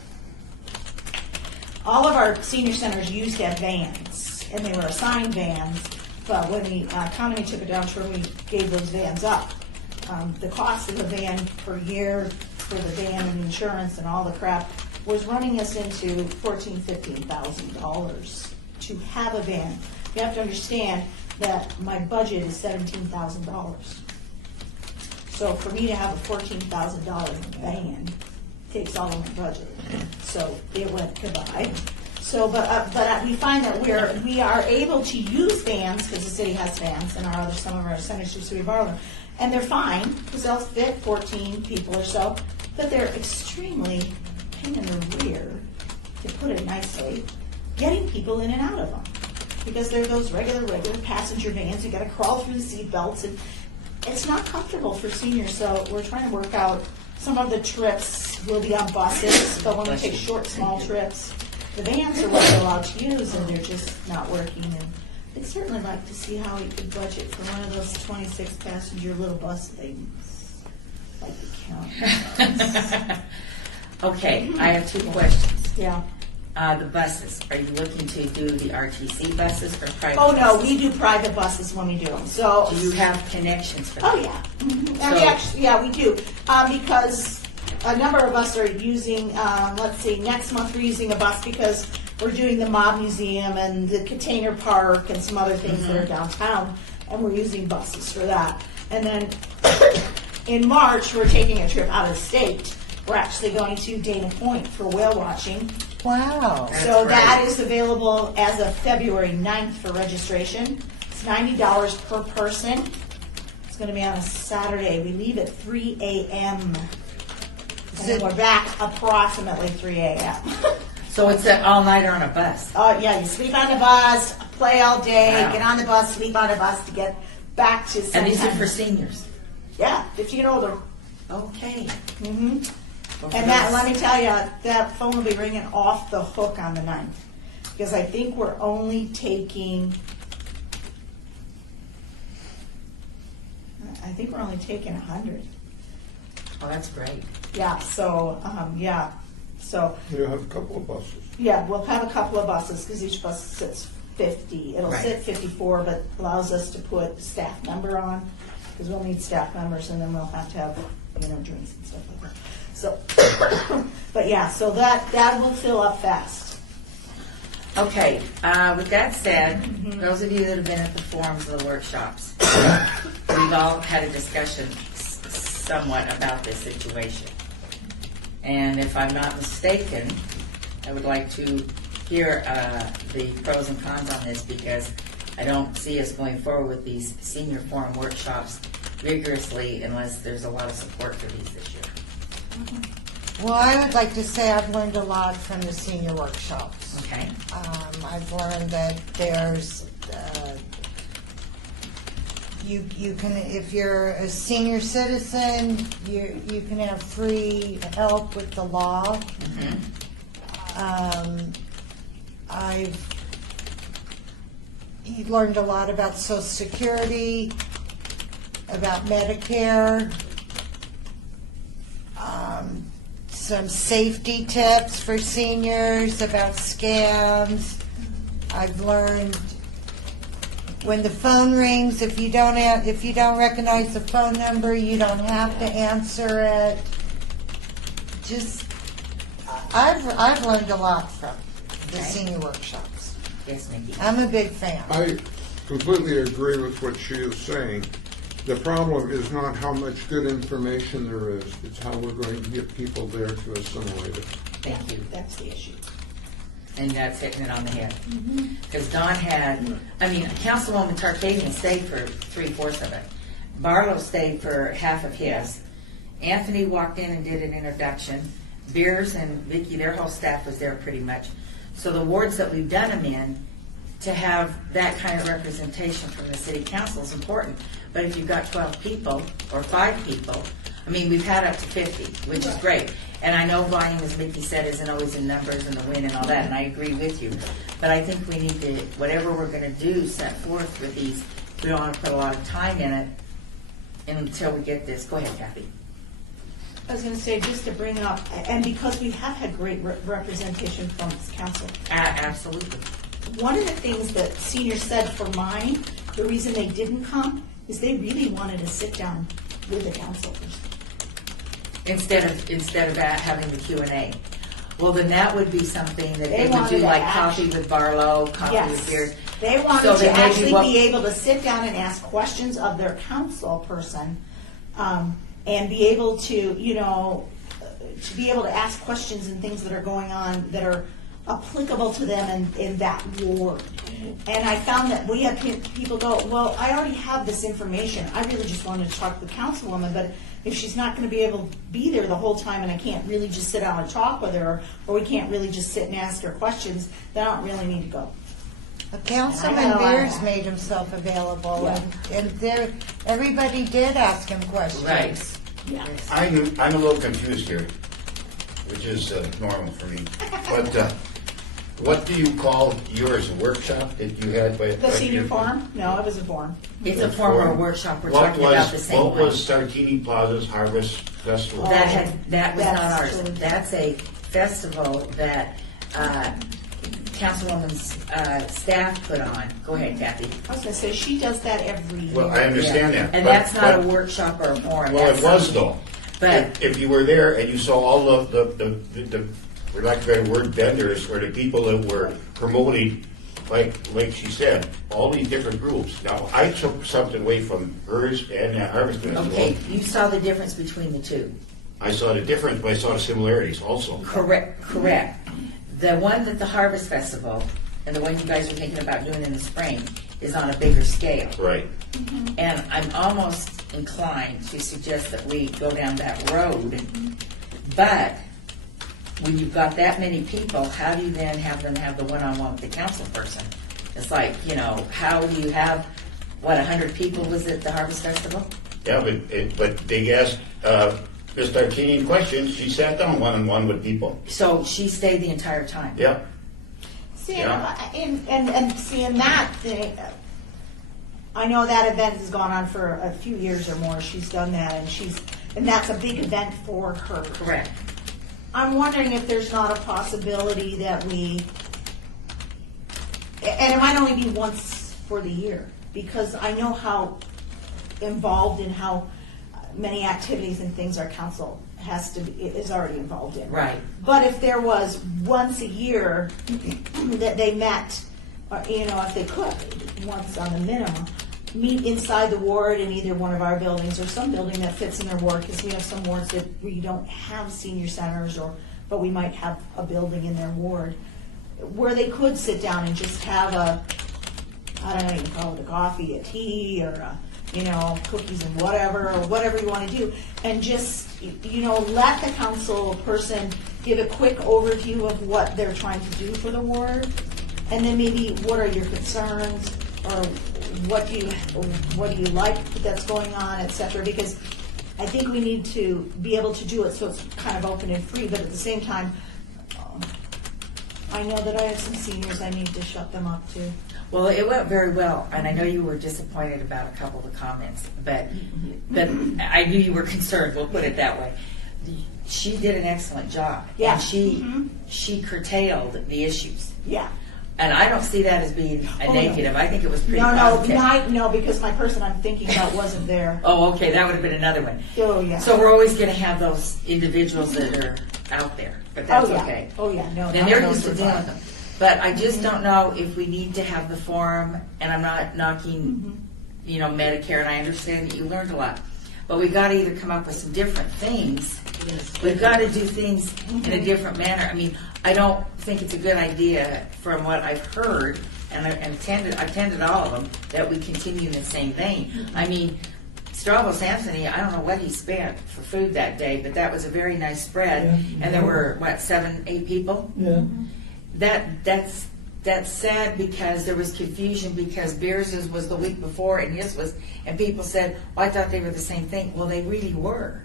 All of our senior centers used to have vans, and they were assigned vans, but when the economy took a downturn, we gave those vans up. The cost of the van per year for the van and insurance and all the crap was running us into $14,000, $15,000 to have a van. You have to understand that my budget is $17,000. So for me to have a $14,000 van takes all of my budget. So it went goodbye. So, but we find that we are able to use vans because the city has vans, and some of our centers use, so we borrow them, and they're fine because they'll fit 14 people or so. But they're extremely pain in the rear, to put it nicely, getting people in and out of them. Because they're those regular passenger vans. You got to crawl through the seat belts, and it's not comfortable for seniors. So we're trying to work out. Some of the trips will be on buses, but when we take short, small trips, the vans are what they're allowed to use, and they're just not working. And I'd certainly like to see how we could budget for one of those 26-passenger little bus things, like the county. Okay, I have 2 questions. Yeah. The buses, are you looking to do the RTC buses or private Oh no, buses? we do private buses when we do them. So. Do you have connections for that? Oh, yeah. Mhm. And we So- actually, yeah, we do. Because a number of us are using, let's see, next month we're using a bus because we're doing the Mob Museum and the Container Park and some other things that are downtown, and we're using buses for that. And then in March, we're taking a trip out of state We're actually going to Dana Point for whale watching. Wow. That's So that great. is available as of February 9th for registration. It's $90 per person. It's going to be on a Saturday. We leave at 3 a.m. And then we're back approximately 3 a.m. So it's an all-nighter on a bus. Yeah, you sleep on the bus, play all day, Wow. get on the bus, sleep on the bus to get back to And these are Sunshine. for seniors. Yeah, 50 and older. Okay. hmm Well, And that, let me tell you, that phone will be ringing off the hook on the 9th. Because I think we're only taking, I think we're only taking 100. Oh, that's great. Yeah, so, yeah. So, You have a couple of buses. yeah, we'll have a couple of buses because each bus sits 50. It'll Right. sit 54, but allows us to put staff member on because we'll need staff members and then we'll have to have, drinks and stuff like that. So, but yeah, so that will fill up fast. Okay, with that said, those of you that have been at the forums of the workshops, we've all had a discussion somewhat about this situation. And if I'm not mistaken, I would like to hear the pros and cons on this because I don't see us going forward with these senior forum workshops vigorously unless there's a lot of support for these this year. Well, I would like to say I've learned a lot from the senior workshops. Okay? I've learned that there's, you can, if you're a senior citizen, you can have free help with the law. I've learned a lot about Social Security, about Medicare, some safety tips for seniors about scams. I've learned when the phone rings, if you don't recognize the phone number, you don't have to answer it. Just, I've learned a lot from the Okay. senior workshops. Yes, Mickey. I'm a big fan. I completely agree with what she is saying. The problem is not how much good information there is, it's how we're going to get people there to assimilate it. Thank you. That's the issue. And that's hitting it on the head. Because Don Councilwoman Tarkanian stayed for 3/4 of it. Barlow stayed for half of his. Anthony walked in and did an introduction. Beers and Vicky, their whole staff was there pretty much. So the wards that we've done them in, to have that kind of representation from the city council is important. But if you've got 12 people or 5 people, we've had up to 50, which is great. And I know volume, as Mickey said, isn't always in numbers and the win and all that, and I agree with you. But I think we need to, whatever we're going to do, set forth with these, we don't want to put a lot of time in it until we get this. Go ahead, Kathy. I was going to say, just to bring up, and because we have had great representation from this council, Absolutely. one of the things that seniors said for mine, the reason they didn't come is they really wanted to sit down with the councilors. Instead of having the Q&A. Well, then that would be something that They they would wanted do, to like actually- coffee with Barlow, coffee with Yes. Beers. They wanted So to then maybe actually what- be able to sit down and ask questions of their council person, and be able to, to be able to ask questions and things that are going on that are applicable to them in that ward. And I found that we had people go, well, I already have this information. I really just wanted to talk to the councilwoman, but if she's not going to be able to be there the whole time and I can't really just sit down and talk with her, or we can't really just sit and ask her questions, then I don't really need to go. Councilman I know I Beers have. made himself available, Yeah. and everybody did ask him questions. Right. Yeah. I'm a little confused here, which is normal for me. But what do you call yours, a workshop that you had? The senior forum? No, it was a forum. It's a former workshop. We're What talking about the was, same what one. was Sartini Plaza's Harvest Festival? That was not That's ours. true. That's a festival that Councilwoman's staff put on. Go ahead, Kathy. I was going to say, she does that every year. Well, I understand Yeah. that. And but- that's not a but- workshop or a forum. Well, That's it was something- though. But If you were there and you saw all the for lack of a better word, vendors or the people that were promoting, like she said, all these different groups. Now, I took something away from hers and that Harvest Festival. okay, you saw the difference between the two. I saw the difference, but I saw the similarities also. Correct. The one that the Harvest Festival and the one you guys are thinking about doing in the spring is on a bigger scale. Right. And I'm almost inclined to suggest that we go down that road. But when you've got that many people, how do you then have them have the one-on-one with the council person? It's like, how do you have, 100 people was at the Harvest Festival? Yeah, but they asked Ms. Tarkanian questions. She sat down one-on-one with people. So she stayed the entire time? Yeah. See, Yeah. and seeing that thing, I know that event has gone on for a few years or more. She's done that, and that's a big event for her. Correct. I'm wondering if there's not a possibility that and it might only be once for the year, because I know how involved in how many activities and things our council is already involved in. Right. But if there was once a year that they met, or, if they could, once on the minimum, meet inside the ward in either one of our buildings or some building that fits in their ward, because we have some wards that we don't have senior centers, but we might have a building in their ward where they could sit down and just have I don't know, you can call it a coffee, a tea, or cookies and whatever you want to do, and just, let the council person give a quick overview of what they're trying to do for the ward, and then maybe what are your concerns, or what do you like that's going on, etc. Because I think we need to be able to do it so it's kind of open and free, but at the same time, I know that I have some seniors I need to shut them up to. Well, it went very well, and I know you were disappointed about a couple of the comments, but I knew you were concerned. We'll put it that way. She did an excellent job. Yeah. And she curtailed the issues, Yeah. and I don't see that as being a negative. I think it was pretty No, positive. no, because my person I'm thinking about wasn't there. Oh, okay, that would have been another one. Oh, yeah. So we're always going to have those individuals that are out there, but that's oh, yeah. okay. Oh, yeah, no. And they're used to dealing with them. But I just don't know if we need to have the forum, and I'm not knocking, Medicare, and I understand that you learned a lot. But we've got to either come up with some different things. We've got to do things in a different manner. I mean, I don't think it's a good idea, from what I've heard, and I've attended all of them, that we continue in the same vein. I mean, Stravos Anthony, I don't know what he spent for food that day, but that was a very nice spread. Yeah. And there were, 7, 8 people? Yeah. That's sad, because there was confusion, because Beers' was the week before and his was, and people said, well, I thought they were the same thing. Well, they really were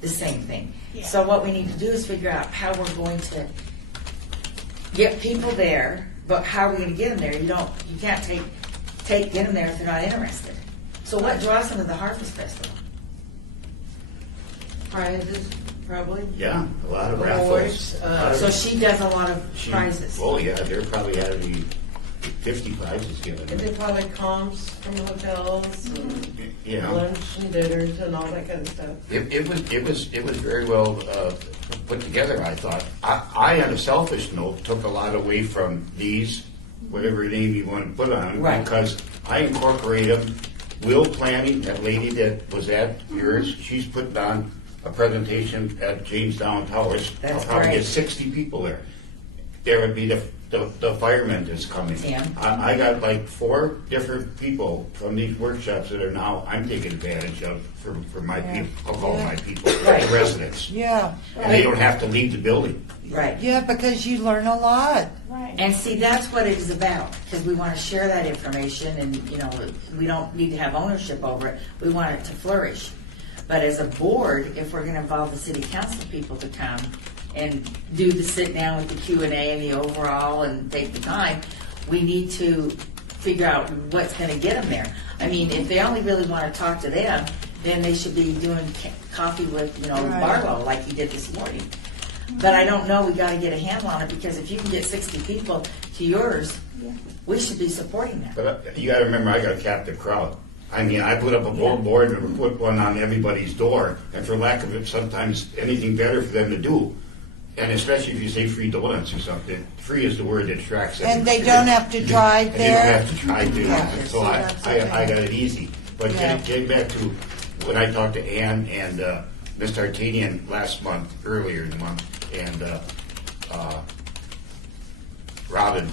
the same thing. Yeah. So what we need to do is figure out how we're going to get people there, but how are we going to get them there? You can't get them there if they're not interested. So what draws them to the Harvest Festival? Prizes, probably. Yeah, a lot of Awards, raffles. So she does a lot of prizes. Oh, yeah, there probably had to be 50 prizes given. And they probably comps from hotels, and Yeah. lunch and dinners and all that kind of stuff. It was very well put together, I thought. I, on a selfish note, took a lot away from these, whatever name you want to put on them, Right. because I incorporate them. Will Planning, that lady that was at yours, she's putting on a presentation at Jamestown Towers. That's I'll probably great. get 60 people there. There would be the firemen that's coming. Tim. I got like 4 different people from these workshops that are now I'm taking advantage of for my people. I'll call my people, Right. the residents, Yeah, and they don't have to leave the building. Right. yeah, because you learn a lot. Right. And see, that's what it is about, because we want to share that information, and we don't need to have ownership over it. We want it to flourish. But as a board, if we're going to involve the city council people to come and do the sit down with the Q&A and the overall and take the time, we need to figure out what's going to get them there. I mean, if they only really want to talk to them, then they should be doing coffee with Right. Barlow like he did this morning. But I don't know, we got to get a handle on it, because if you can get 60 people to yours, we should be supporting that. But you got to remember, I got a captive crowd. I mean, I put up a billboard and put one on everybody's door, and for lack of it, sometimes anything better for them to do. And especially if you say free donuts or something, free is the word that attracts And they everybody. don't have to drive And they don't there? have to drive there. Yeah. So I got it easy. But Yeah. getting back to when I talked to Ann and Mr. Arcadian last month, earlier in the month, and Robin,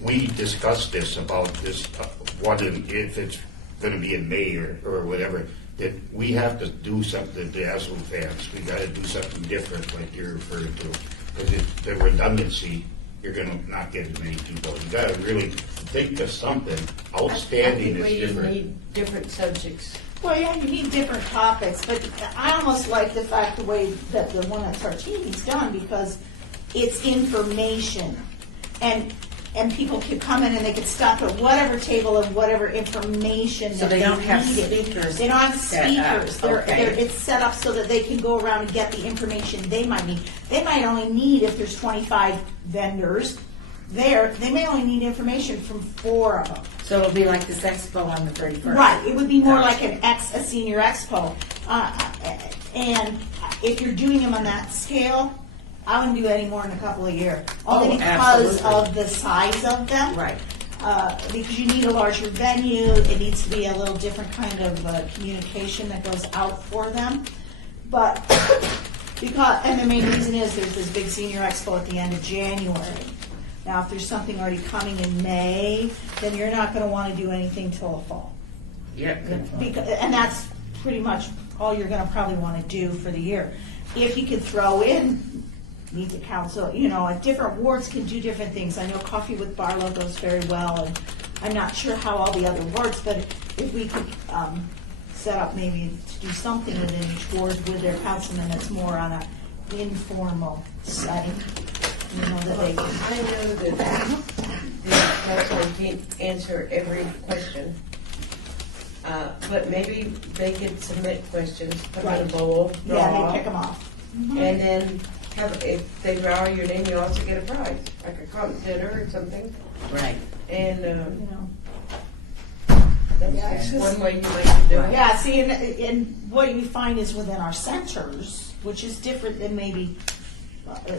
we discussed this about this, if it's going to be in May or whatever, that we have to do something to ASLU fans. We got to do something different, like you're referring to, because the redundancy, you're going to not get as many people. You got to really think of something outstanding that's I think we different. need different subjects. Well, yeah, you need different topics, but I almost like the fact the way that the one at Tartini's done, because it's information. And people could come in and they could stop at whatever table of whatever information So that they don't have needed. speakers They don't have set up. speakers. Okay. It's set up so that they can go around and get the information they might need. They might only need, if there's 25 vendors there, they may only need information from 4 of them. So it'll be like this expo on the 31st. Right, it would be more like a senior expo. And if you're doing them on that scale, I wouldn't do any more than a couple a year. Only Oh, because absolutely. of the size of them. Right. Because you need a larger venue, it needs to be a little different kind of communication that goes out for them. But, and the main reason is there's this big senior expo at the end of January. Now, if there's something already coming in May, then you're not gonna wanna do anything till the fall. Yeah, good point. And that's pretty much all you're gonna probably wanna do for the year. If you could throw in, meet the council, different wards can do different things. I know Coffee with Barlow goes very well, and I'm not sure how all the other wards, but if we could set up maybe to do something within each ward with their councilman that's more on a informal setting, that they can. I know that the council can't answer every question, but maybe they could submit questions, put them in a bowl, draw Yeah, off, they pick them off. and then if they draw your name, you also get a prize, like a cotton dinner or something. Right. And Yeah, that's it's just- one way you might do it. Yeah, see, and what we find is within our centers, which is different than maybe,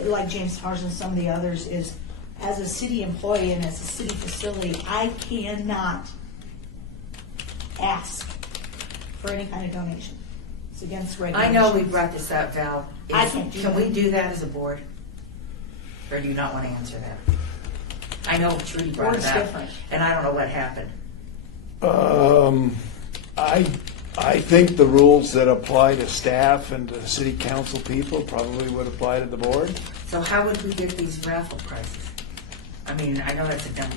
like James Tars and some of the others, is as a city employee and as a city facility, I cannot ask for any kind of donation. It's against I regulations. know we brought this up, Val. I can't do Can that. we do that as a board? Or do you not want to answer that? I know Trudy brought Board's it up, different. and I don't know what happened. I think the rules that apply to staff and to city council people probably would apply to the board. So how would we get these raffle prizes? I mean, I know that's a dumb,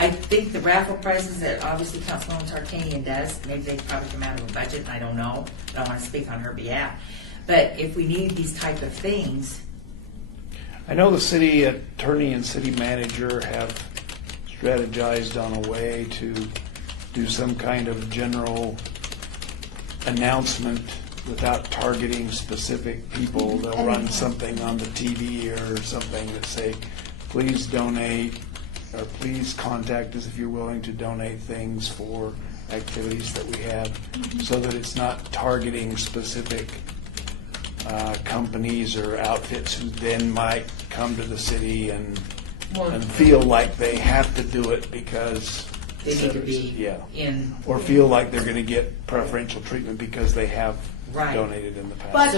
I think the raffle prizes that obviously Councilwoman Tarkanian does, maybe they probably come out of a budget, and I don't know. I don't want to speak on her behalf. But if we need these type of things, I know the city attorney and city manager have strategized on a way to do some kind of general announcement without targeting specific people. They'll run something on the TV or something that say, please donate, or please contact us if you're willing to donate things for activities that we have, so that it's not targeting specific companies or outfits who then might come to the city and feel like they have to do it because they need to be yeah, in. or feel like they're going to get preferential treatment because they have Right. donated in the past. But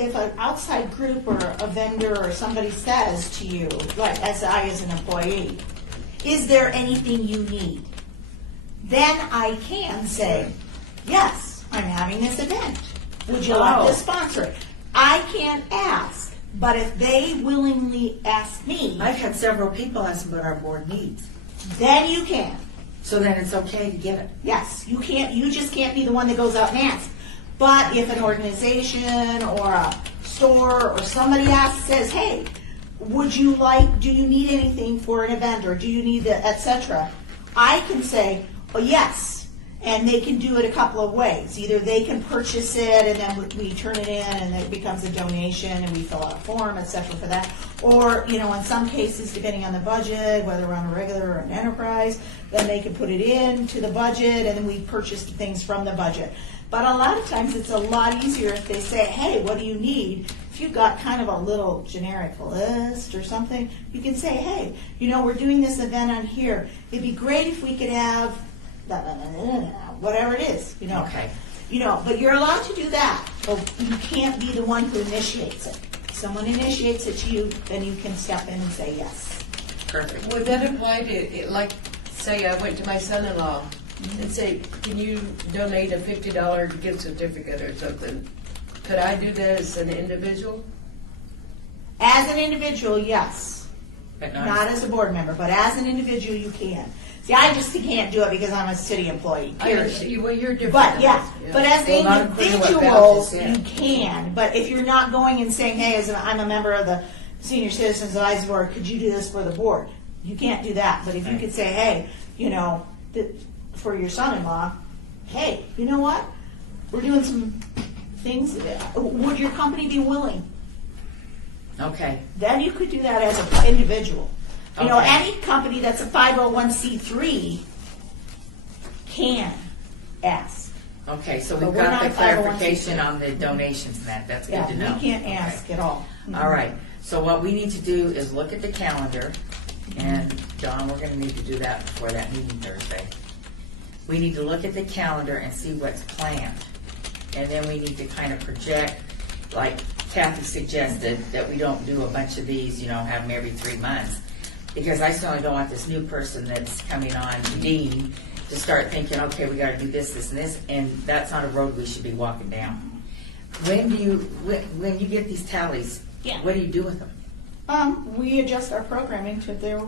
if an outside group or a vendor or somebody says to you, like as an employee, is there anything you need? Then I can say, yes, I'm having this event. Would you like to sponsor it? I can't ask, but if they willingly ask me, I've had several people ask what our board needs. then you can. So then it's okay to give it. Yes, you can't. You just can't be the one that goes out and asks. But if an organization or a store or somebody says, "Hey, do you need anything for an event, or do you need etc.?" I can say, "Oh, yes," and they can do it a couple of ways. Either they can purchase it and then we turn it in and it becomes a donation and we fill out a form, etc. for that. Or, in some cases, depending on the budget, whether we're on a regular or an enterprise, then they can put it into the budget and then we purchase the things from the budget. But a lot of times it's a lot easier if they say, "Hey, what do you need?" If you've got kind of a little generic list or something, you can say, "Hey, we're doing this event on here. It'd be great if we could have whatever it is, Okay. But you're allowed to do that. but you can't be the one who initiates it. If someone initiates it to you, then you can step in and say yes. Perfect. Would that apply to, like, say I went to my son-in-law and say, can you donate a $50 gift certificate or something? Could I do that as an individual? As an individual, yes. But Not as a board member, but as an individual, you can. See, I just can't do it because I'm a city employee, period. Well, you're different. But than yeah, us, but as Well, not including what Val individuals, just said. you can. But if you're not going and saying, hey, I'm a member of the Senior Citizens Advisory Board, could you do this for the board? You can't do that. But if you could say, hey, for your son-in-law, hey, you know what? We're doing some things. Would your company be willing? Okay. Then you could do that as an individual. Okay. Any company that's a 501c3 can ask. Okay, so But we've we're got not the a 501c3. clarification on the donations and that. That's good Yeah, to know. we can't Okay. ask at all. All right, so what we need to do is look at the calendar, and Dawn, we're gonna need to do that before that meeting Thursday. We need to look at the calendar and see what's planned. And then we need to kind of project, like Kathy suggested, that we don't do a bunch of these, have them every 3 months. Because I certainly don't want this new person that's coming on, Dean, to start thinking, okay, we gotta do this, this, and this, and that's not a road we should be walking down. When you get these tallies, Yeah. what do you do with them? We adjust our programming to their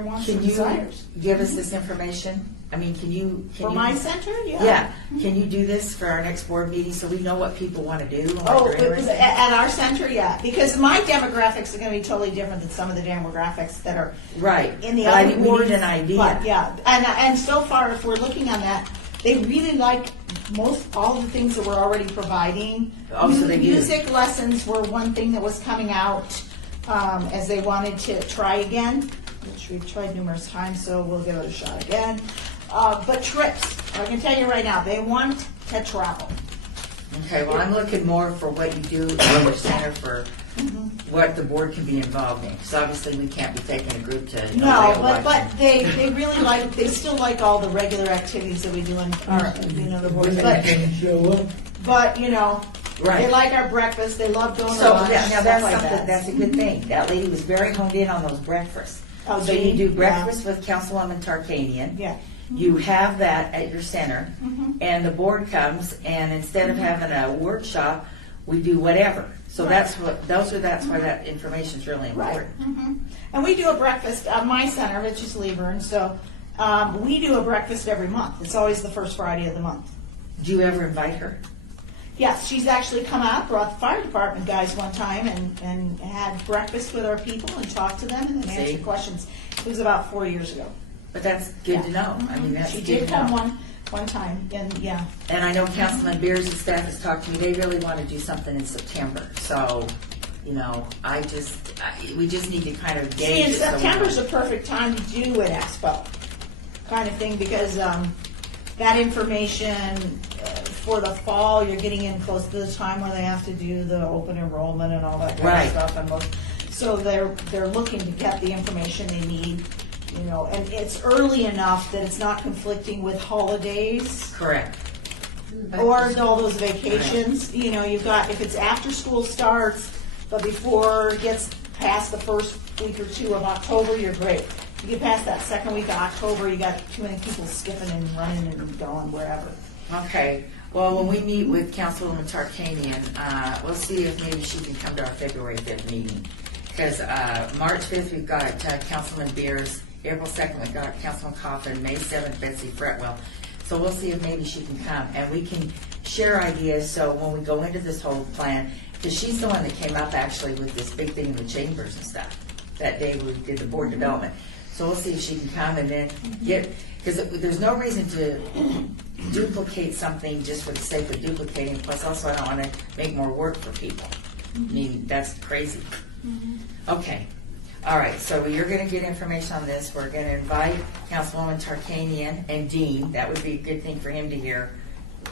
wants Can and you desires. give us this information? I mean, can you? For my center, yeah. Yeah, can you do this for our next board meeting so we know what people want to do and what Oh, they're it was interested in? at our center, yeah, because my demographics are going to be totally different than some of the demographics that are Right, in the but I other think we boards. need an idea. But yeah, and so far, if we're looking on that, they really like all the things that we're already providing. Oh, so they do. Music lessons were one thing that was coming out as they wanted to try again, which we've tried numerous times, so we'll give it a shot again. But trips, I can tell you right now, they want to travel. Okay, well, I'm looking more for what you do at your center for what the board can be involved in. Because obviously we can't be taking a group to. No, whale but watching. they really like, they still like all the regular activities that we do in our, the boards. But, Can show up. they Right. like our breakfast, they love going to So, lunch, now stuff that's like something, that. that's a good thing. That lady was very honed in on those breakfasts. Oh, So you Jean? do breakfast with Councilwoman Tarkanian. Yeah. You have that at your center, and the board comes, and instead of having a workshop, we do whatever. So that's why that information's really Right. important. And we do a breakfast at my center, which is Leverne, so we do a breakfast every month. It's always the first Friday of the month. Do you ever invite her? Yes, she's actually come out, brought the fire department guys one time and had breakfast with our people and talked to them and then See? answered questions. It was about 4 years ago. But that's good to Yeah. know. I mean, that's She good did to come know. one time, and yeah. And I know Councilman Beers and staff has talked to me, they really want to do something in September. So, we just need to kind of See, gauge and it. so we September's know. a perfect time to do an expo kind of thing because that information for the fall, you're getting in close to the time where they have to do the open enrollment and all that kind Right. of stuff. And so they're looking to get the information they need, and it's early enough that it's not conflicting with holidays. Correct. Or all those vacations, you've got, if it's after school starts, but before it gets past the first week or two of October, you're great. You get past that second week of October, you got too many people skipping and running and going wherever. Okay. Well, when we meet with Councilwoman Tarkanian, we'll see if maybe she can come to our February 5th meeting. Because March 5th, we've got Councilman Beers. April 2nd, we've got Councilman Coffin. May 7th, Betsy Fretwell. So we'll see if maybe she can come. And we can share ideas. So when we go into this whole plan, because she's the one that came up actually with this big thing in the chambers and stuff that day we did the board development. So we'll see if she can come and then because there's no reason to duplicate something just for the sake of duplicating. Plus, also, I don't want to make more work for people. I mean, that's crazy. Okay. All right. So you're going to get information on this. We're going to invite Councilwoman Tarkanian and Dean. That would be a good thing for him to hear,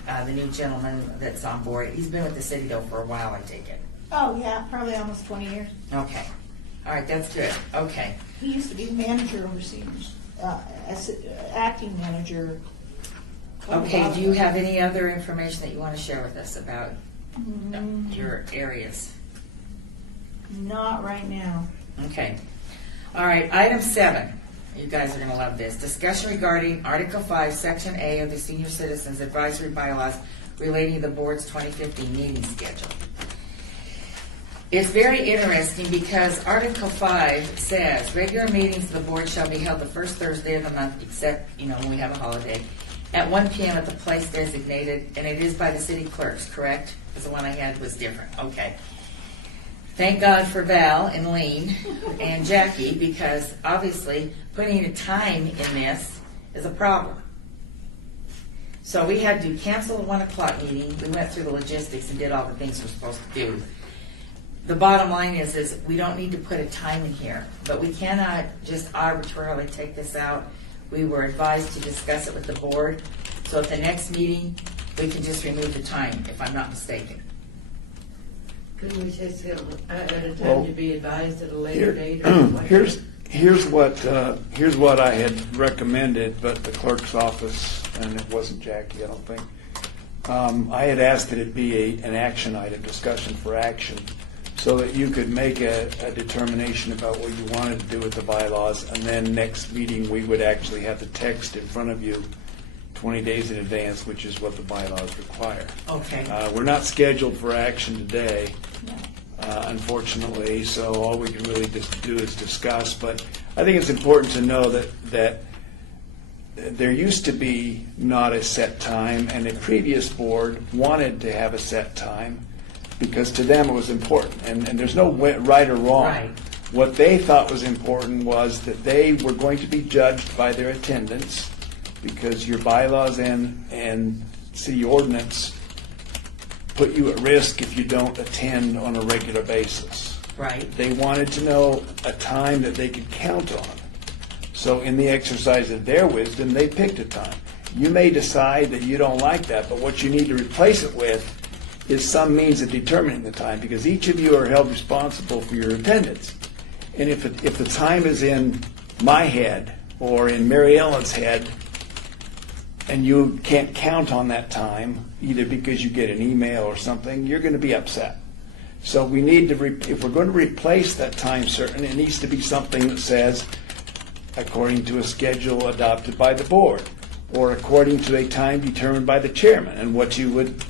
the new gentleman that's on board. He's been with the city, though, for a while, I take it. Oh, yeah, probably almost 20 years. Okay. All right. That's good. Okay. He used to be manager over seniors, acting manager. Okay, do you have any other information that you want to share with us about your areas? Not right now. Okay. All right, item 7. You guys are going to love this. Discussion regarding Article 5, Section A of the Senior Citizens Advisory Bylaws relating to the board's 2015 meeting schedule. It's very interesting because Article 5 says, regular meetings of the board shall be held the first Thursday of the month, except, when we have a holiday, at 1 p.m. at the place designated, and it is by the city clerks, correct? Because the one I had was different. Okay. Thank God for Val and Lean and Jackie, because obviously putting a time in this is a problem. So we had to cancel the 1 o'clock meeting. We went through the logistics and did all the things we're supposed to do. The bottom line is we don't need to put a time in here, but we cannot just arbitrarily take this out. We were advised to discuss it with the board. So at the next meeting, we can just remove the time, if I'm not mistaken. Couldn't we just at a time Well, to be advised at a later date? Or what? Here's what I had recommended, but the clerk's office, and it wasn't Jackie, I don't think. I had asked that it be an action item, discussion for action, so that you could make a determination about what you wanted to do with the bylaws, and then next meeting we would actually have the text in front of you 20 days in advance, which is what the bylaws require. Okay. We're not scheduled for action today, unfortunately, so all we can really just do is discuss. But I think it's important to know that there used to be not a set time, and a previous board wanted to have a set time because to them it was important. And there's no right or wrong. Right. What they thought was important was that they were going to be judged by their attendance, because your bylaws and city ordinance put you at risk if you don't attend on a regular basis. Right. They wanted to know a time that they could count on. So in the exercise of their wisdom, they picked a time. You may decide that you don't like that, but what you need to replace it with is some means of determining the time, because each of you are held responsible for your attendance. And if the time is in my head or in Mary Ellen's head, and you can't count on that time, either because you get an email or something, you're going to be upset. So we need to, if we're going to replace that time certain, it needs to be something that says, according to a schedule adopted by the board, or according to a time determined by the chairman. And what you would,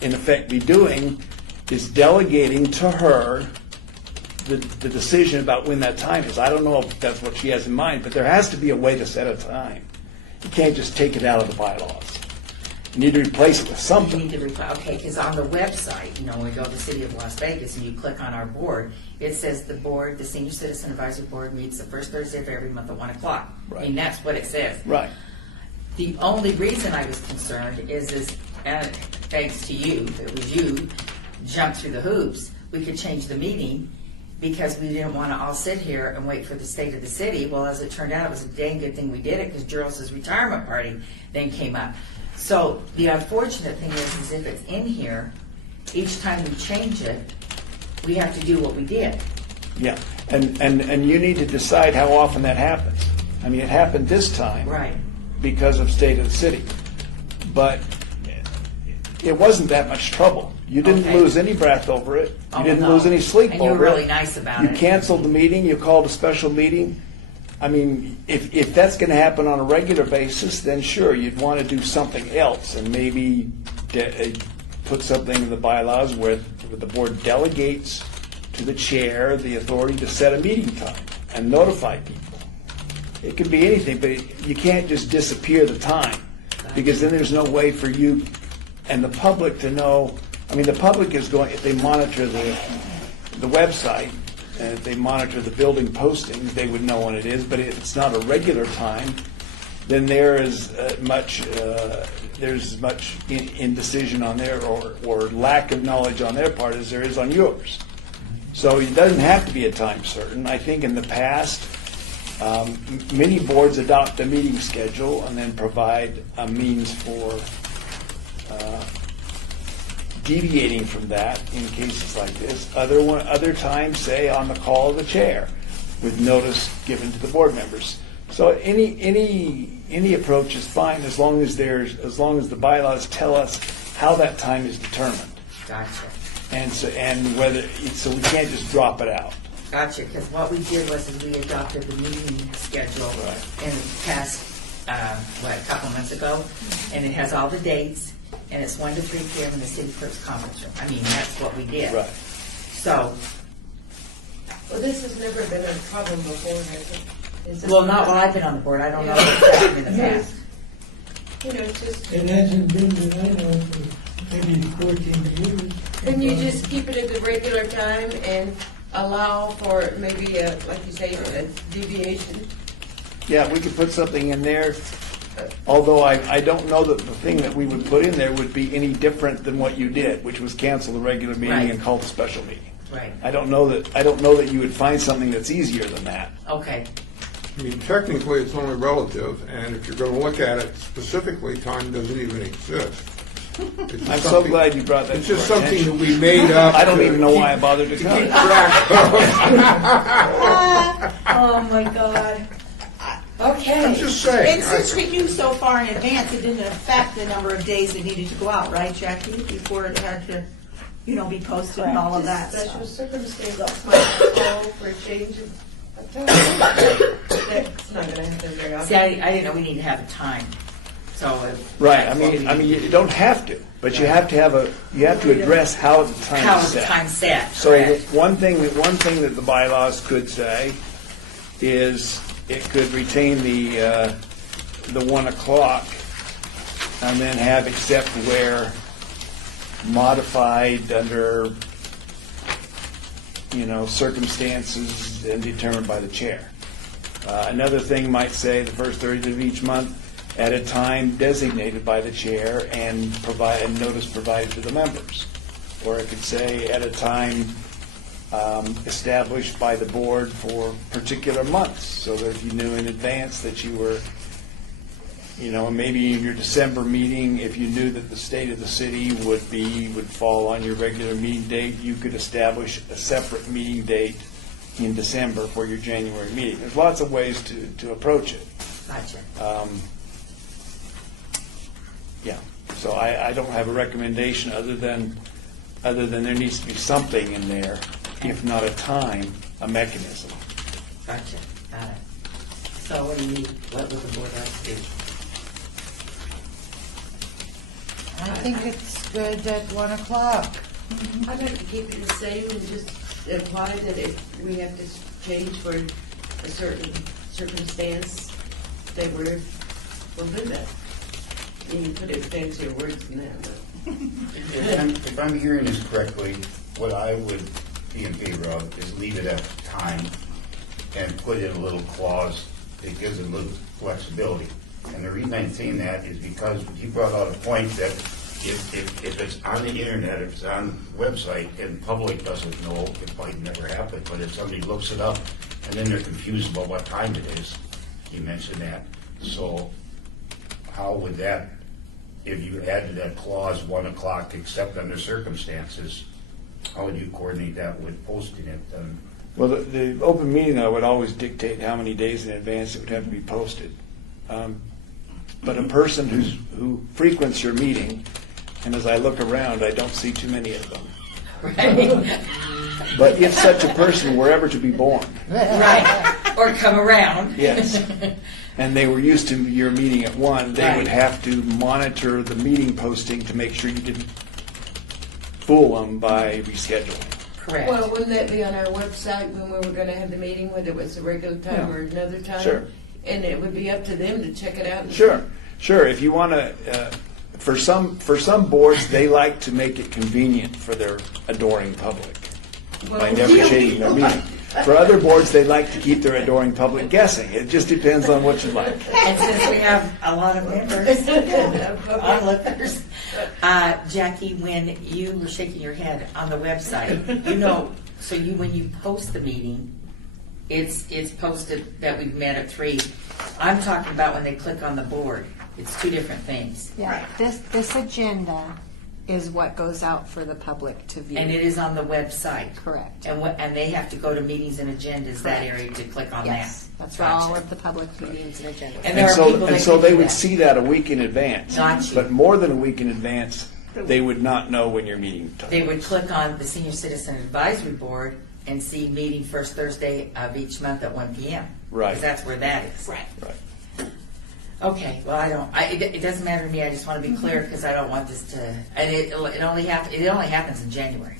in effect, be doing is delegating to her the decision about when that time is. I don't know if that's what she has in mind, but there has to be a way to set a time. You can't just take it out of the bylaws. You need to replace it with You something. need to reply, okay, because on the website, when we go to the City of Las Vegas and you click on our board, it says the board, the Senior Citizen Advisory Board meets the first Thursday of every month at 1 o'clock. I mean, that's what it says. Right. The only reason I was concerned is and thanks to you, it was you, jumped through the hoops, we could change the meeting because we didn't want to all sit here and wait for the state of the city. Well, as it turned out, it was a dang good thing we did it because Gerald's retirement party then came up. So the unfortunate thing is if it's in here, each time we change it, we have to do what we did. Yeah. And you need to decide how often that happens. I mean, it happened this time. Right. Because of state of the city. But it wasn't that much trouble. You didn't Okay. lose any breath over it. You Oh, didn't no. lose any sleep And you were over it. really nice about You it. canceled the meeting, you called a special meeting. I mean, if that's going to happen on a regular basis, then sure, you'd want to do something else and maybe put something in the bylaws where the board delegates to the chair the authority to set a meeting time and notify people. It could be anything, but you can't just disappear the time, because then there's no way for you and the public to know. I mean, the public is going, if they monitor the website, and if they monitor the building postings, they would know when it is. But if it's not a regular time, then there is there's as much indecision on their or lack of knowledge on their part as there is on yours. So it doesn't have to be a time certain. I think in the past, many boards adopt a meeting schedule and then provide a means for deviating from that in cases like this. Other times, say on the call of the chair, with notice given to the board members. So any approach is fine as long as the bylaws tell us how that time is determined. Gotcha. And whether, so we can't just drop it out. Gotcha, because what we did was is we adopted the meeting schedule in the past, a couple of months ago, and it has all the dates, and it's 1 to 3 p.m. in the city clerk's conference room. I mean, that's what we did. Right. So, Well, this has never been a problem before, has it? Is this- well, not while I've been on the board. I don't know if it's happened in the past. You know, it's just, It hasn't been that I know for maybe 14 years. then you just keep it at the regular time and allow for maybe, like you say, a deviation. Yeah, we could put something in there, although I don't know that the thing that we would put in there would be any different than what you did, which was cancel the regular meeting Right. and call the special meeting. Right. I don't know that you would find something that's easier than that. Okay. I mean, technically, it's only relative, and if you're going to look at it specifically, time doesn't even exist. It's just I'm so something- glad you brought that It's to just our something that attention. we made up. I don't to even know keep- why I bothered to come. track Oh, my God. of. Okay. I'm just saying. And since we knew so far in advance, it didn't affect the number of days it needed to go out, right, Jackie? Before it had to, be posted and all of that Special stuff. circumstances might call for a change of time. That's not gonna happen very often. See, I didn't know we need to have a time. So. Right, I mean, you don't have to, but you have to address how the time How is is the set. time set? So correct. one thing that the bylaws could say is it could retain the 1 o'clock and then have except where modified under, circumstances and determined by the chair. Another thing might say the first Thursday of each month at a time designated by the chair and provide a notice provided to the members. Or it could say at a time established by the board for particular months, so that if you knew in advance that you were, maybe in your December meeting, if you knew that the state of the city would fall on your regular meeting date, you could establish a separate meeting date in December for your January meeting. There's lots of ways to approach it. Gotcha. Yeah, so I don't have a recommendation other than there needs to be something in there, if not a time, a mechanism. Gotcha. Got it. So what do you need? What would the board like to do? I think it's good at 1 o'clock. I'd like to keep it the same and just imply that if we have to change for a certain circumstance, that we'll do that. You can put it fancier words than that, but. If I'm hearing this correctly, what I would be in favor of is leave it at time and put in a little clause that gives it a little flexibility. And the reason I'm saying that is because he brought out a point that if it's on the internet, if it's on the website, and the public doesn't know, it might never happen, but if somebody looks it up and then they're confused about what time it is, you mentioned that. So how would that, if you added that clause, 1 o'clock, except under circumstances, how would you coordinate that with posting it? Well, the open meeting law would always dictate how many days in advance it would have to be posted. But a person who frequents your meeting, and as I look around, I don't see too many of them. Right. But if such a person were ever to be born, Right. Or come around. yes, and they were used to your meeting at 1, they would Right. have to monitor the meeting posting to make sure you didn't fool them by rescheduling. Correct. Well, wouldn't that be on our website when we were gonna have the meeting, whether it was a regular time Yeah. or another time? Sure. And it would be up to them to check it out. and- Sure. If you want to, for some boards, they like to make it convenient for their adoring public by Well, never yeah, changing their meeting. For other boards, they like to keep their adoring public guessing. It just depends on what you like. And since we have a lot of members, onlookers, Jackie, when you were shaking your head on the website, so when you post the meeting, it's posted that we've met at 3. I'm talking about when they click on the board. It's two different things. Yeah, this agenda is what goes out for the public to view. And it is on the website. Correct. And they have to go to meetings and agendas, that Correct. area, to click on Yes, that. that's where all Gotcha. of the public meetings and agendas. And there are people that so can they do would that. see that a week in advance. Gotcha. But more than a week in advance, they would not know when your meeting time. They would click on the Senior Citizen Advisory Board and see meeting first Thursday of each month at 1 p.m. Right. Because that's where that is. Right. Right. Okay, well, it doesn't matter to me, I just want to be clear, because I don't want this to, and it only happens in January.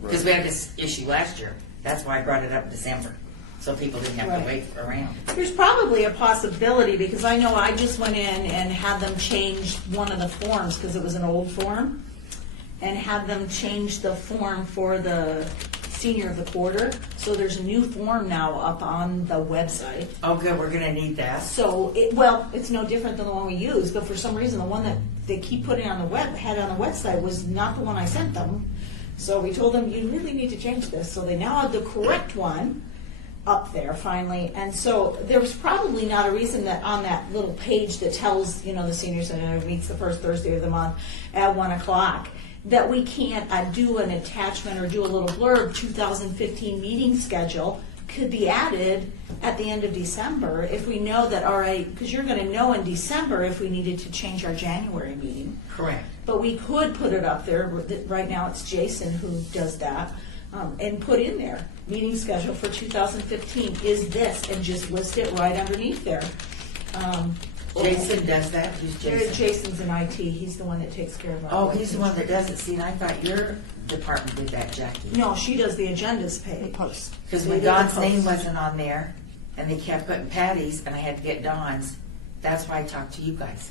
Because we had this issue last year, that's why I brought it up in December, so people didn't have Right. to wait around. There's probably a possibility, because I know I just went in and had them change one of the forms, because it was an old form, and had them change the form for the senior of the quarter. So there's a new form now up on the website. Oh, good, we're gonna need that. So, it's no different than the one we use, but for some reason, the one that they keep putting on the website was not the one I sent them. So we told them, you really need to change this. So they now have the correct one up there finally. And so there was probably not a reason that on that little page that tells, the senior center meets the first Thursday of the month at 1:00, that we can't do an attachment or do a little blurb. 2015 meeting schedule could be added at the end of December if we know that, all right, because you're going to know in December if we needed to change our January meeting. Correct. But we could put it up there. Right now it's Jason who does that. And put in there, meeting schedule for 2015 is this, and just list it right underneath there. Jason does that, who's Jason? Jason's in IT. He's the one that takes care of our. Oh, he's the one that does it, see, and I thought your department did that, Jackie. No, she does the agendas page. Post. Because We when did the Dawn's name post. wasn't on there, and they kept putting Patty's, and I had to get Dawn's, that's why I talked to you guys.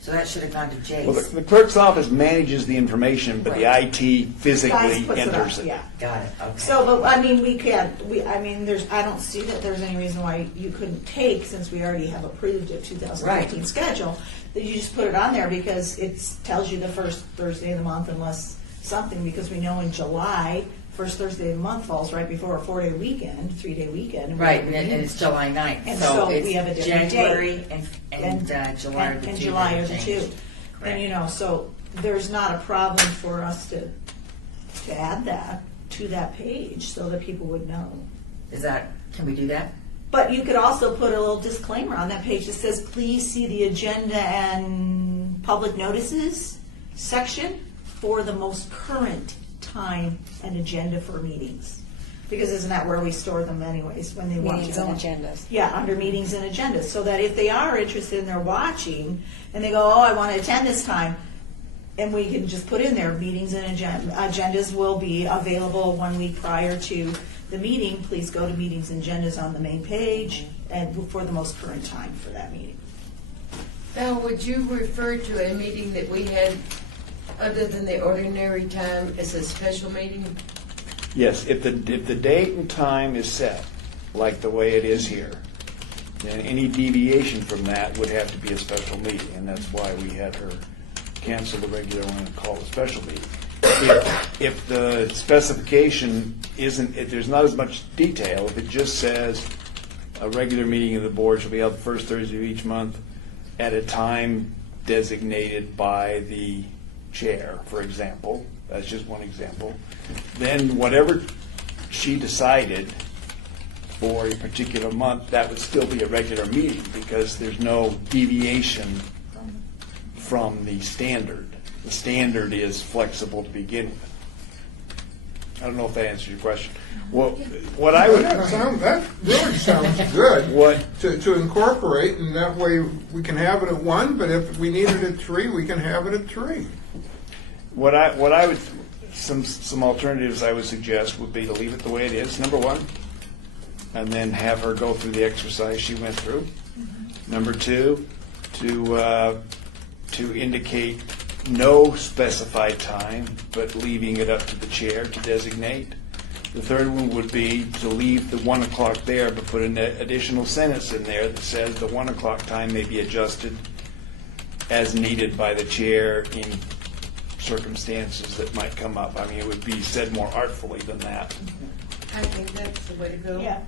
So that should have gone to Well, Jace. the clerk's office manages the information, but the Right. IT Guys physically puts it enters up, it. yeah. Got it, okay. So, but I mean, I don't see that there's any reason why you couldn't take, since we already have approved a 2015 Right. schedule, that you just put it on there because it tells you the first Thursday of the month unless something, because we know in July, first Thursday of the month falls right before a 4-day weekend, 3-day weekend. Right, and it's July 9th. And so we it's have a different January and July are the two. And July that are the changed. two. And, so there's not a problem for us to add that to that page so that people would know. Can we do that? But you could also put a little disclaimer on that page that says, please see the agenda and public notices section for the most current time and agenda for meetings. Because isn't that where we store them anyways, when they want to? Meetings and agendas. Yeah, under meetings and agendas, so that if they are interested and they're watching, and they go, oh, I want to attend this time, and we can just put in there, meetings and agendas will be available 1 week prior to the meeting. Please go to meetings and agendas on the main page, and for the most current time for that meeting. Now, would you refer to a meeting that we had other than the ordinary time as a special meeting? Yes, if the date and time is set, like the way it is here, then any deviation from that would have to be a special meeting, and that's why we had her cancel the regular one and call it a special meeting. If the specification isn't, if there's not as much detail, if it just says a regular meeting of the board shall be held the first Thursday of each month at a time designated by the chair, for example, that's just one example, then whatever she decided for a particular month, that would still be a regular meeting because there's no deviation from the standard. The standard is flexible to begin with. I don't know if that answers your question. Well, what I would... That really sounds good. What? To incorporate, and that way we can have it at 1, but if we need it at 3, we can have it at 3. What I would, some alternatives I would suggest would be to leave it the way it is, number one, and then have her go through the exercise she went through. Number two, to indicate no specified time, but leaving it up to the chair to designate. The third one would be to leave the 1 o'clock there, but put an additional sentence in there that says the 1 o'clock time may be adjusted as needed by the chair in circumstances that might come up. I mean, it would be said more artfully than that. I think that's the way to go. Yeah,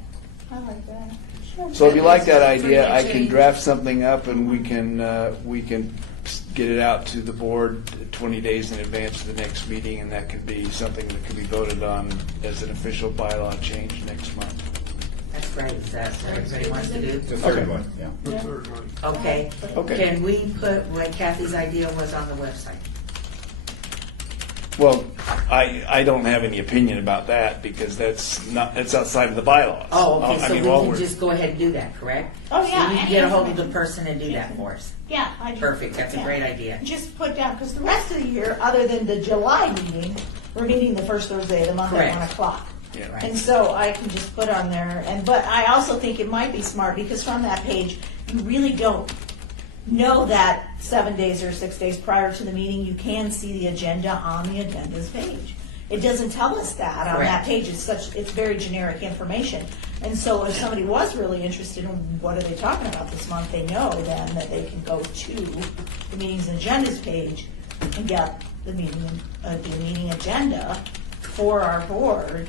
I like that. So if you like that idea, I can draft something up and we can get it out to the board 20 days in advance of the next meeting, and that could be something that could be voted on as an official bylaw change next month. That's great, is that what everybody wants to do? The third Okay. one, yeah. The third one. Okay. Okay. Can we put what Kathy's idea was on the website? Well, I don't have any opinion about that because that's outside of the bylaws. Oh, okay, I so mean, we while can we're- just go ahead and do that, correct? Oh, yeah, So we can any get a hold of the information. person and do that for us. Yeah, I do. Perfect, that's a Yeah. great idea. Just put down, because the rest of the year, other than the July meeting, we're meeting the first Thursday of the month at Correct. 1 o'clock. Yeah. Right. And so I can just put on there, but I also think it might be smart, because from that page, you really don't know that 7 days or 6 days prior to the meeting, you can see the agenda on the agendas page. It doesn't tell us that on that Correct. page, it's very generic information. And so if somebody was really interested in what are they talking about this month, they know then that they can go to the meetings and agendas page and get the meeting agenda for our board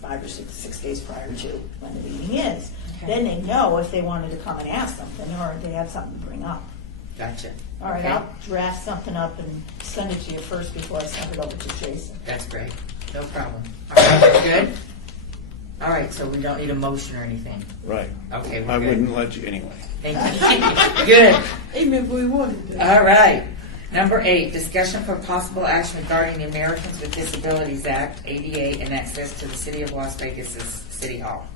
5 or 6 days prior to when the meeting is. Okay. Then they know if they wanted to come and ask something, or if they had something to bring up. Gotcha. All right, Okay. I'll draft something up and send it to you first before I send it over to Jason. That's great, no problem. All right, good? All right, so we don't need a motion or anything. Right. Okay, we're I good. wouldn't let you anyway. Thank you. Good. Even if we wanted to. All right. Number 8, discussion for possible action regarding the Americans with Disabilities Act, ADA, and access to the City of Las Vegas's City Hall.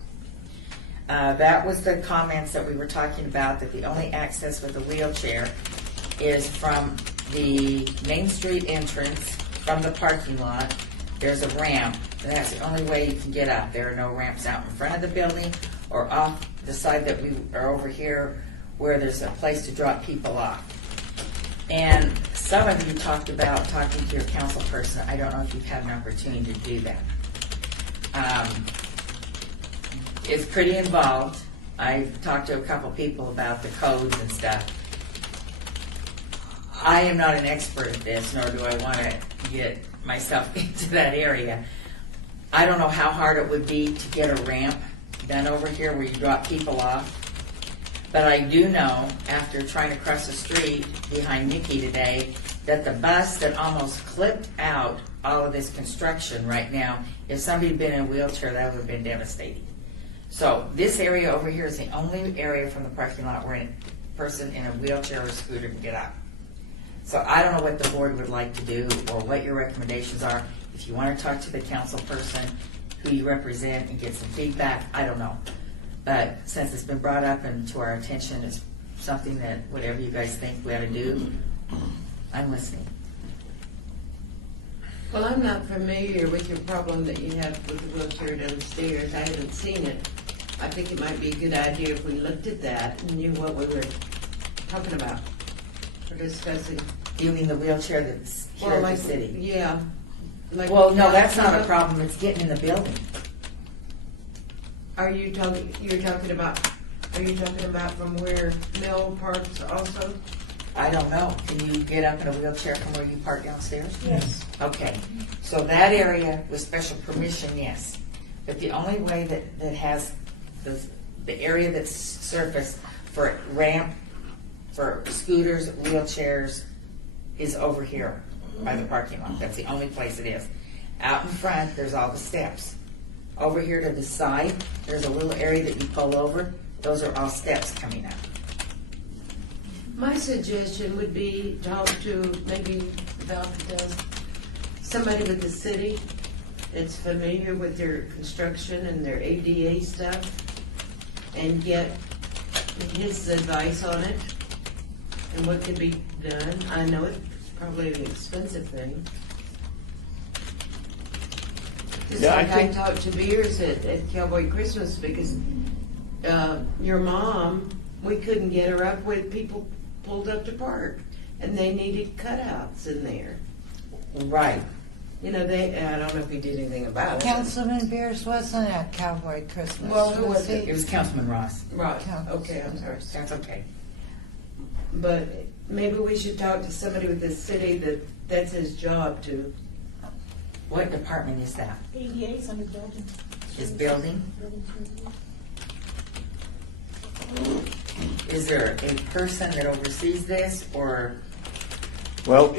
That was the comments that we were talking about, that the only access with a wheelchair is from the Main Street entrance, from the parking lot. There's a ramp, and that's the only way you can get up. There are no ramps out in front of the building or off the side that we are over here where there's a place to drop people off. And some of you talked about talking to your council person. I don't know if you've had an opportunity to do that. It's pretty involved. I've talked to a couple people about the codes and stuff. I am not an expert at this, nor do I want to get myself into that area. I don't know how hard it would be to get a ramp done over here where you drop people off. But I do know, after trying to cross the street behind Nikki today, that the bus that almost clipped out all of this construction right now, if somebody had been in a wheelchair, that would have been devastating. So this area over here is the only area from the parking lot where a person in a wheelchair or scooter can get out. So I don't know what the board would like to do or what your recommendations are. If you want to talk to the council person who you represent and get some feedback, I don't know. But since it's been brought up and to our attention, it's something that whatever you guys think we ought to do, I'm listening. Well, I'm not familiar with your problem that you have with the wheelchair downstairs. I haven't seen it. I think it might be a good idea if we looked at that and knew what we were talking about or discussing. You mean the wheelchair that's here at the city? Yeah. Like Well, no, that's not a problem. It's getting in the building. Are you talking about from where Mill parks also? I don't know. Can you get up in a wheelchair from where you park downstairs? Yes. Okay, so that area with special permission, yes. But the only way that has the area that's surfaced for ramp, for scooters, wheelchairs, is over here by the parking lot. That's the only place it is. Out in front, there's all the steps. Over here to the side, there's a little area that you pull over. Those are all steps coming up. My suggestion would be talk to maybe about somebody with the city that's familiar with their construction and their ADA stuff and get his advice on it and what could be done. I know it's probably an expensive thing. Just Yeah, I like I think- talked to Beers at Cowboy Christmas because your mom, we couldn't get her up with people pulled up to park and they needed cutouts in there. Right. You know, I don't know if he did anything about it. Councilman Beers wasn't at Cowboy Christmas. Well, who was he? It was Councilman Ross. Right, Council. okay, I'm sorry. That's okay. But maybe we should talk to somebody with the city that's his job to. What department is that? ADA's under building. Is building? Is there a person that oversees this, or? Well,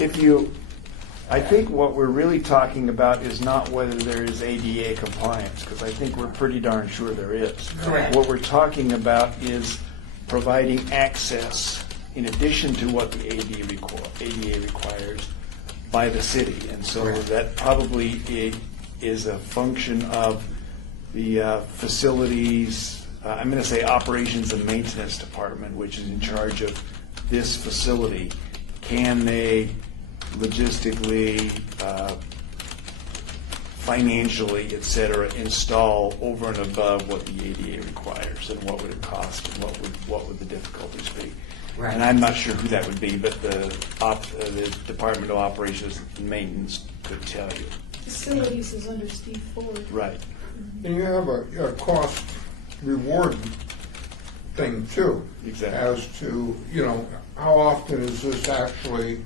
I think what we're really talking about is not whether there is ADA compliance, because I think we're pretty darn sure there is. Correct. What we're talking about is providing access, in addition to what the ADA requires, by the city. And so that probably is a function of the facilities, I'm going to say operations and maintenance department, which is in charge of this facility. Can they logistically, financially, et cetera, install over and above what the ADA requires, and what would it cost, and what would the difficulties be? Right. And I'm not sure who that would be, but the Department of Operations and Maintenance could tell you. Facilities is under Steve Ford. Right. And you have a cost reward thing too. Exactly. As to, how often is this actually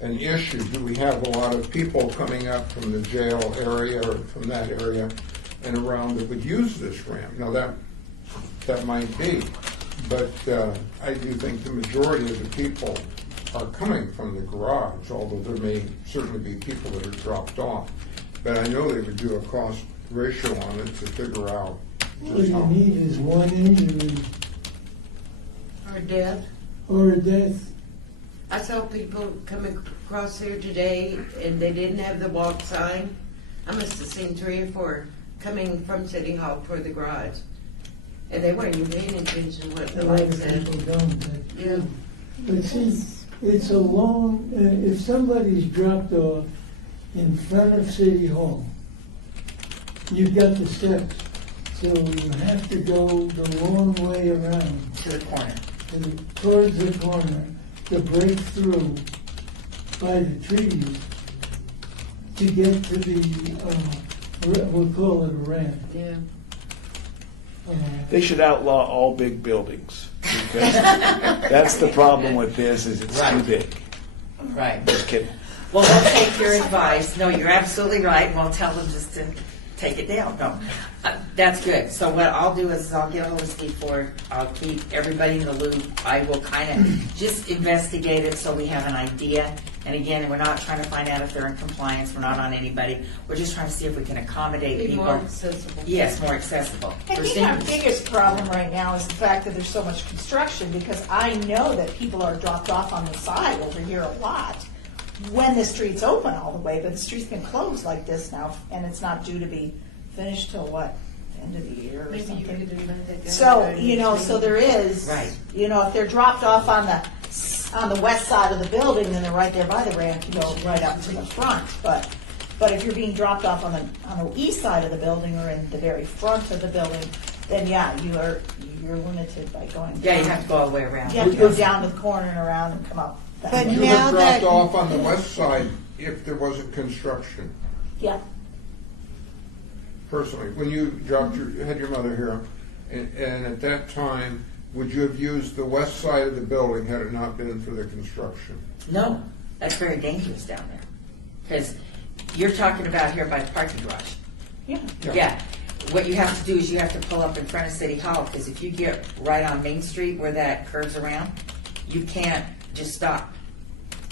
an issue? Do we have a lot of people coming up from the jail area or from that area and around that would use this ramp? Now that might be, but I do think the majority of the people are coming from the garage, although there may certainly be people that are dropped off. But I know they would do a cost ratio on it to figure out All just you how. need is one injury Or death. or a death. I saw people coming across here today and they didn't have the walk sign. I must have seen 3 or 4 coming from City Hall toward the garage. And they weren't even paying attention to what A the lot light of said. people don't. Yeah. But see, it's a long, if somebody's dropped off in front of City Hall, you've got the steps, so you have to go the long way around To the corner. towards the corner to break through by the trees to get to the, we'll call it a ramp. Yeah. They should outlaw all big buildings, because that's the problem with this, is it's too Right. big. Right. Just kidding. Well, we'll take your advice. No, you're absolutely right. We'll tell them just to take it down. No, that's good. So what I'll do is I'll get a hold of Steve Ford. I'll keep everybody in the loop. I will kind of just investigate it so we have an idea. And again, we're not trying to find out if they're in compliance. We're not on anybody. We're just trying to see if we can accommodate Be people. more accessible. Yes, more accessible. I For think our seniors. biggest problem right now is the fact that there's so much construction, because I know that people are dropped off on the side over here a lot when the street's open all the way, but the street's been closed like this now, and it's not due to be finished till what, end of the year or Maybe you something? could invite that guy. So, so there is, Right. if they're dropped off on the west side of the building, then they're right there by the ramp, you go right up to the front. But if you're being dropped off on the east side of the building or in the very front of the building, then yeah, you're limited by going. Yeah, you down. have to go all the way around. You have to go down to the corner and around and come up. that But way. You now were dropped that- off on the west side if there wasn't construction. Yeah, Personally, when you had your mother here, and at that time, would you have used the west side of the building had it not been for the construction? No, that's very dangerous down there. Because you're talking about here by the parking garage. yeah. Yeah. What you have to do is you have to pull up in front of City Hall, because if you get right on Main Street where that curves around, you can't just stop.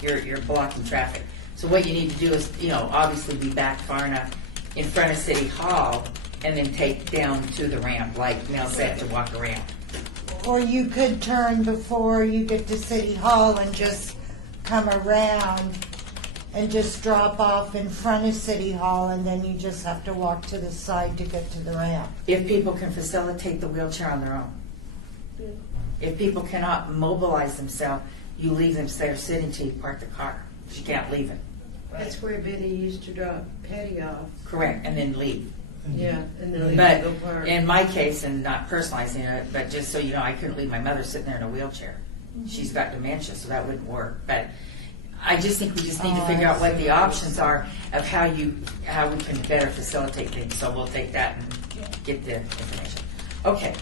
You're blocking traffic. So what you need to do is, obviously be back far enough in front of City Hall and then take down to the ramp, like Mel said, to walk around. Or you could turn before you get to City Hall and just come around and just drop off in front of City Hall, and then you just have to walk to the side to get to the ramp. If people can facilitate the wheelchair on their own. If people cannot mobilize themselves, you leave them there sitting till you park the car. You can't leave it. That's where Betty used to drop Patty off. Correct, and then leave. Yeah, and then they But go park. in my case, and not personalizing it, but just so you know, I couldn't leave my mother sitting there in a wheelchair. She's got dementia, so that wouldn't work. But I just think we just need to figure out what the options are of how we can better facilitate things. So we'll take that and get the information. Okay.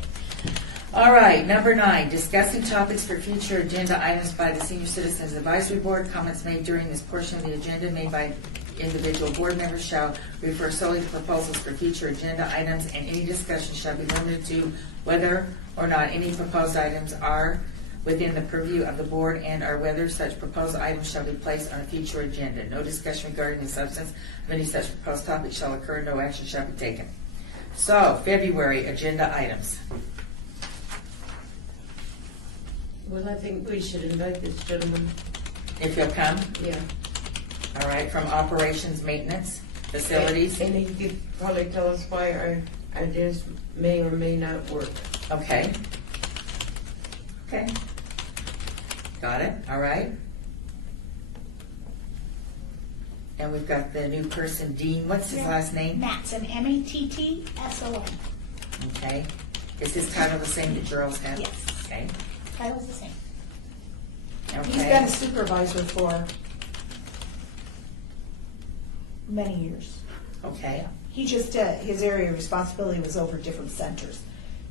All right, number 9, discussing topics for future agenda items by the Senior Citizens Advisory Board. Comments made during this portion of the agenda made by individual board members shall refer solely to proposals for future agenda items, and any discussion shall be limited to whether or not any proposed items are within the purview of the board and or whether such proposed items shall be placed on a future agenda. No discussion regarding the substance of any such proposed topic shall occur. No action shall be taken. So, February agenda items. Well, I think we should invite this gentleman. If you'll come. Yeah. All All right, from operations, maintenance, facilities. And you could probably tell us why our ideas may or may not work. Okay. Okay. Got it, all right. And we've got the new person, Dean, what's his last name? Mattson, Matson. Okay. Is his title the same that Charles had? Yes. Okay. That was the same. Okay. He's been a supervisor for many years. Okay. He just, his area of responsibility was over different centers,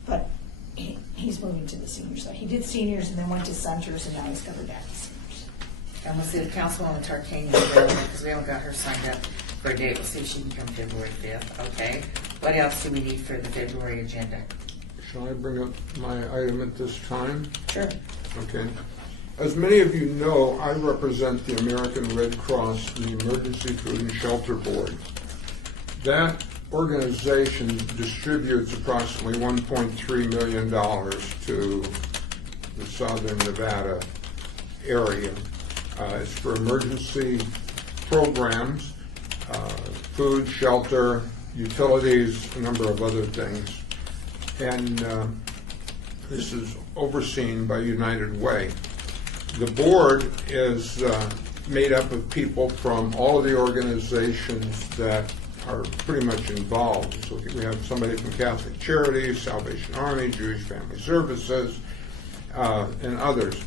but he's moving to the senior side. He did seniors and then went to centers, and now he's covered back to seniors. And we'll see if Councilwoman Tarkanian is available, because we haven't got her signed up for a date. We'll see if she can come February 5th, okay? What else do we need for the February agenda? Shall I bring up my item at this time? Sure. Okay. As many of you know, I represent the American Red Cross and the Emergency Food and Shelter Board. That organization distributes approximately $1.3 million to the southern Nevada area. It's for emergency programs, food, shelter, utilities, a number of other things. And this is overseen by United Way. The board is made up of people from all of the organizations that are pretty much involved. So we have somebody from Catholic Charities, Salvation Army, Jewish Family Services, and others.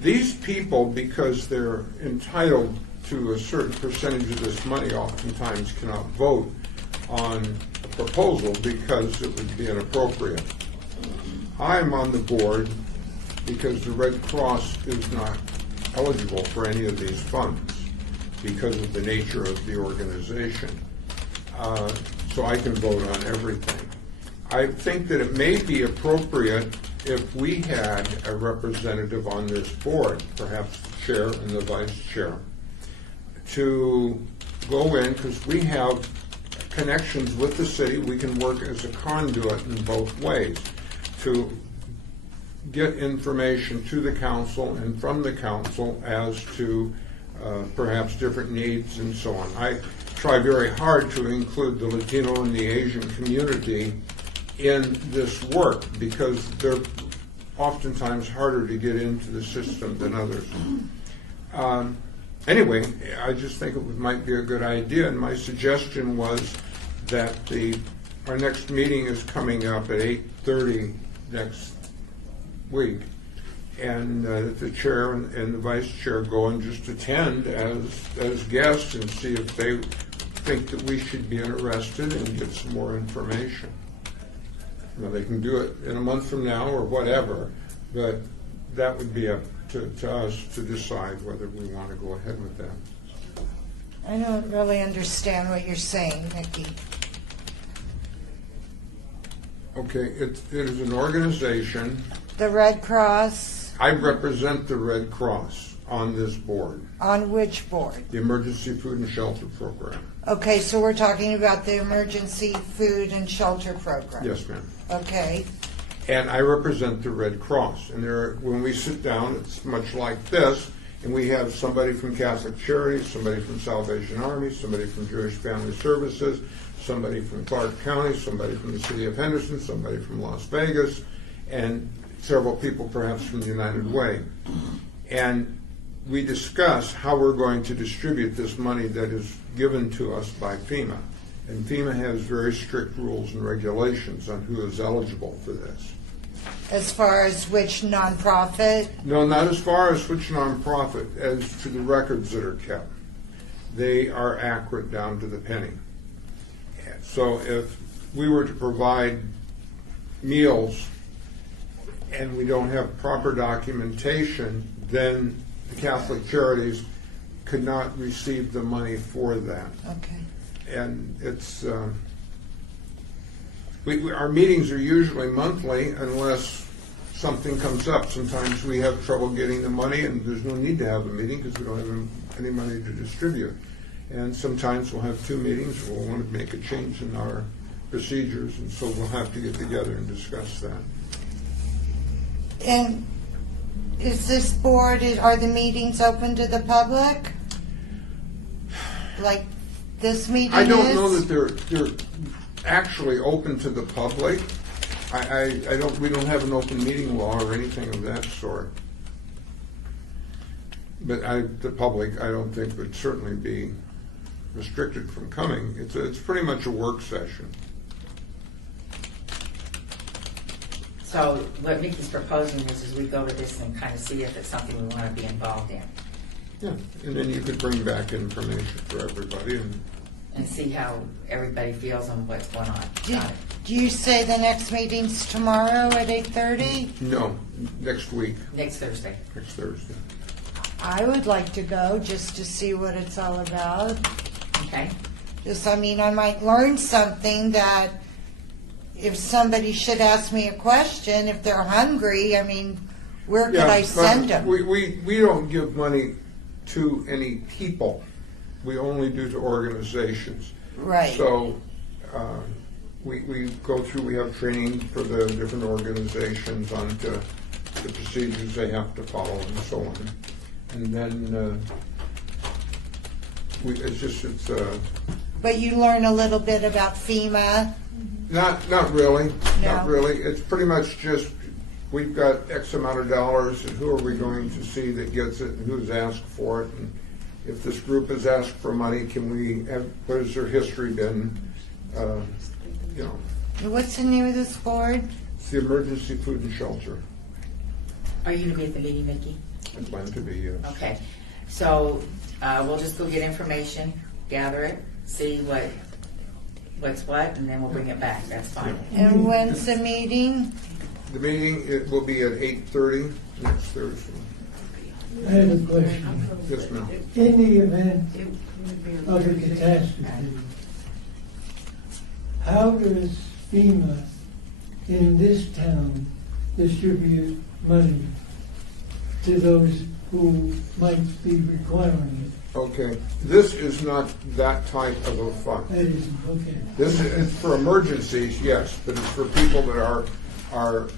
These people, because they're entitled to a certain percentage of this money, oftentimes cannot vote on a proposal because it would be inappropriate. I'm on the board because the Red Cross is not eligible for any of these funds because of the nature of the organization. So I can vote on everything. I think that it may be appropriate if we had a representative on this board, perhaps the chair and the vice chair, to go in, because we have connections with the city. We can work as a conduit in both ways to get information to the council and from the council as to perhaps different needs and so on. I try very hard to include the Latino and the Asian community in this work because they're oftentimes harder to get into the system than others. Anyway, I just think it might be a good idea, and my suggestion was that our next meeting is coming up at 8:30 next week, and the chair and the vice chair go and just attend as guests and see if they think that we should be interested and get some more information. Now, they can do it in a month from now or whatever, but that would be up to us to decide whether we want to go ahead with that. I don't really understand what you're saying, Nikki. Okay, it is an organization. The Red Cross, I represent the Red Cross on this board, on which board? the Emergency Food and Shelter Program. Okay, so we're talking about the Emergency Food and Shelter Program. Yes, ma'am. Okay, And I represent the Red Cross. And when we sit down, it's much like this, and we have somebody from Catholic Charities, somebody from Salvation Army, somebody from Jewish Family Services, somebody from Clark County, somebody from the city of Henderson, somebody from Las Vegas, and several people perhaps from the United Way. And we discuss how we're going to distribute this money that is given to us by FEMA. And FEMA has very strict rules and regulations on who is eligible for this. as far as which nonprofit? No, not as far as which nonprofit, as to the records that are kept. They are accurate down to the penny. So if we were to provide meals and we don't have proper documentation, then the Catholic Charities could not receive the money for that. Okay. And it's, our meetings are usually monthly unless something comes up. Sometimes we have trouble getting the money and there's no need to have a meeting because we don't have any money to distribute. And sometimes we'll have 2 meetings, we'll want to make a change in our procedures, and so we'll have to get together and discuss that. And is this board, are the meetings open to the public? like this meeting I don't know is? that they're actually open to the public. We don't have an open meeting law or anything of that sort. But the public, I don't think would certainly be restricted from coming. It's pretty much a work session. So what Mickey's proposing is we go to this and kind of see if it's something we want to be involved in Yeah, and then you could bring back information for everybody. and see how everybody feels on what's going on. Got it. Do you say the next meeting's tomorrow at 8:30? No, next week, Next Thursday. next Thursday. I would like to go just to see what it's all about. Okay. I mean, I might learn something that if somebody should ask me a question, if they're hungry, I mean, where could I send them? We don't give money to any people. We only do to organizations. Right. So we go through, we have training for the different organizations on the procedures they have to follow and so on. And then But you learn a little bit about FEMA. not really, No. not really. It's pretty much just, we've got X amount of dollars, and who are we going to see that gets it, and who's asked for it, and if this group has asked for money, can we have, what has their history been? You know, What's the name of this board? it's the Emergency Food and Shelter. Are you going to be at the meeting, Mickey? I plan to be, yes. Okay. So we'll just go get information, gather it, see what's what, and then we'll bring it back. That's fine. And when's the meeting? The meeting, it will be at 8:30 next Thursday. I have a question. Yes, ma'am. In the event of a catastrophe, how does FEMA in this town distribute money to those who might be requiring Okay, this is not that type of a fund. it? That isn't, okay. This is for emergencies, yes, but it's for people that are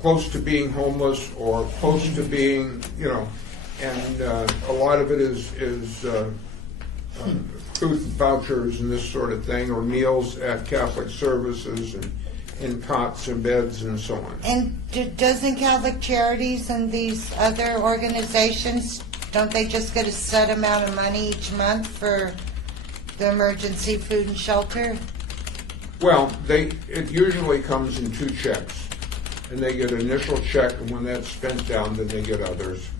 close to being homeless or close to being, you know, and a lot of it is food vouchers and this sort of thing, or meals at Catholic services and in cots and beds and so on. And doesn't Catholic Charities and these other organizations, don't they just get a set amount of money each month for the emergency food and shelter? Well, it usually comes in 2 checks, and they get an initial check, and when that's spent down, then they get others.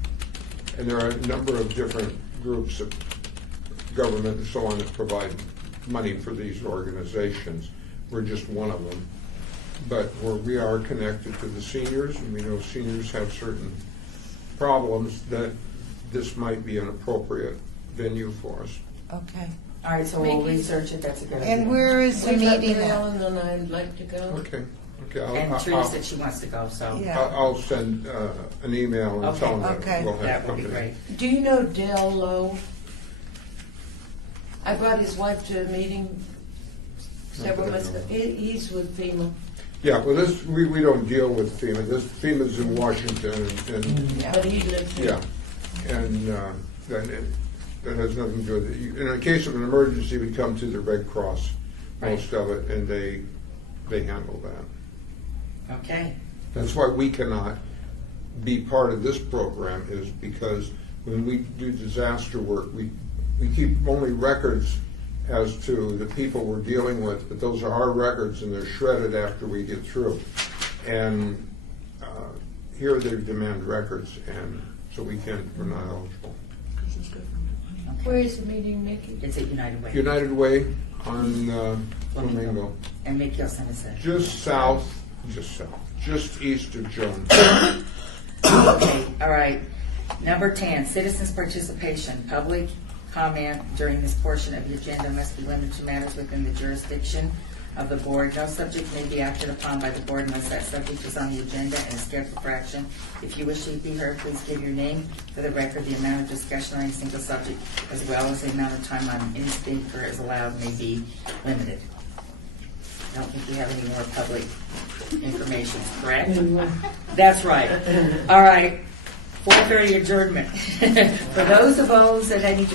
And there are a number of different groups of government and so on that provide money for these organizations. We're just one of them. But we are connected to the seniors, and we know seniors have certain problems that this might be an appropriate venue for us. Okay. All right, so we'll research it. That's a good idea. And where is the We got meeting mail, at? and then I'd like to go. Okay. And Trina said she wants to go, so Yeah. I'll send an email and tell them that Okay. we'll have that would be company. great. Do you know Dale Lowe? I brought his wife to a meeting several months ago. He's with FEMA. Yeah, well, we don't deal with FEMA. FEMA's in Washington, and But he lives here. yeah, and that has nothing to do with it. In a case of an emergency, we come to the Red Cross, most of it, and they handle that. Okay. That's why we cannot be part of this program, is because when we do disaster work, we keep only records as to the people we're dealing with, but those are our records and they're shredded after we get through. And here they demand records, and so we're not eligible. Where is the meeting, Mickey? It's at United Way. United Way on Flamingo, And Mickey will send us a. just east of Jones. Okay, all right. Number 10, citizens' participation. Public comment during this portion of the agenda must be limited to matters within the jurisdiction of the board. No subject may be acted upon by the board unless that subject is on the agenda and is scheduled for action. If you wish to be heard, please give your name for the record. The amount of discussion on any single subject, as well as the amount of time on any speaker is allowed, may be limited. I don't think we have any more public information, correct? That's right. All right. 4:30 adjournment. For those of those that I need to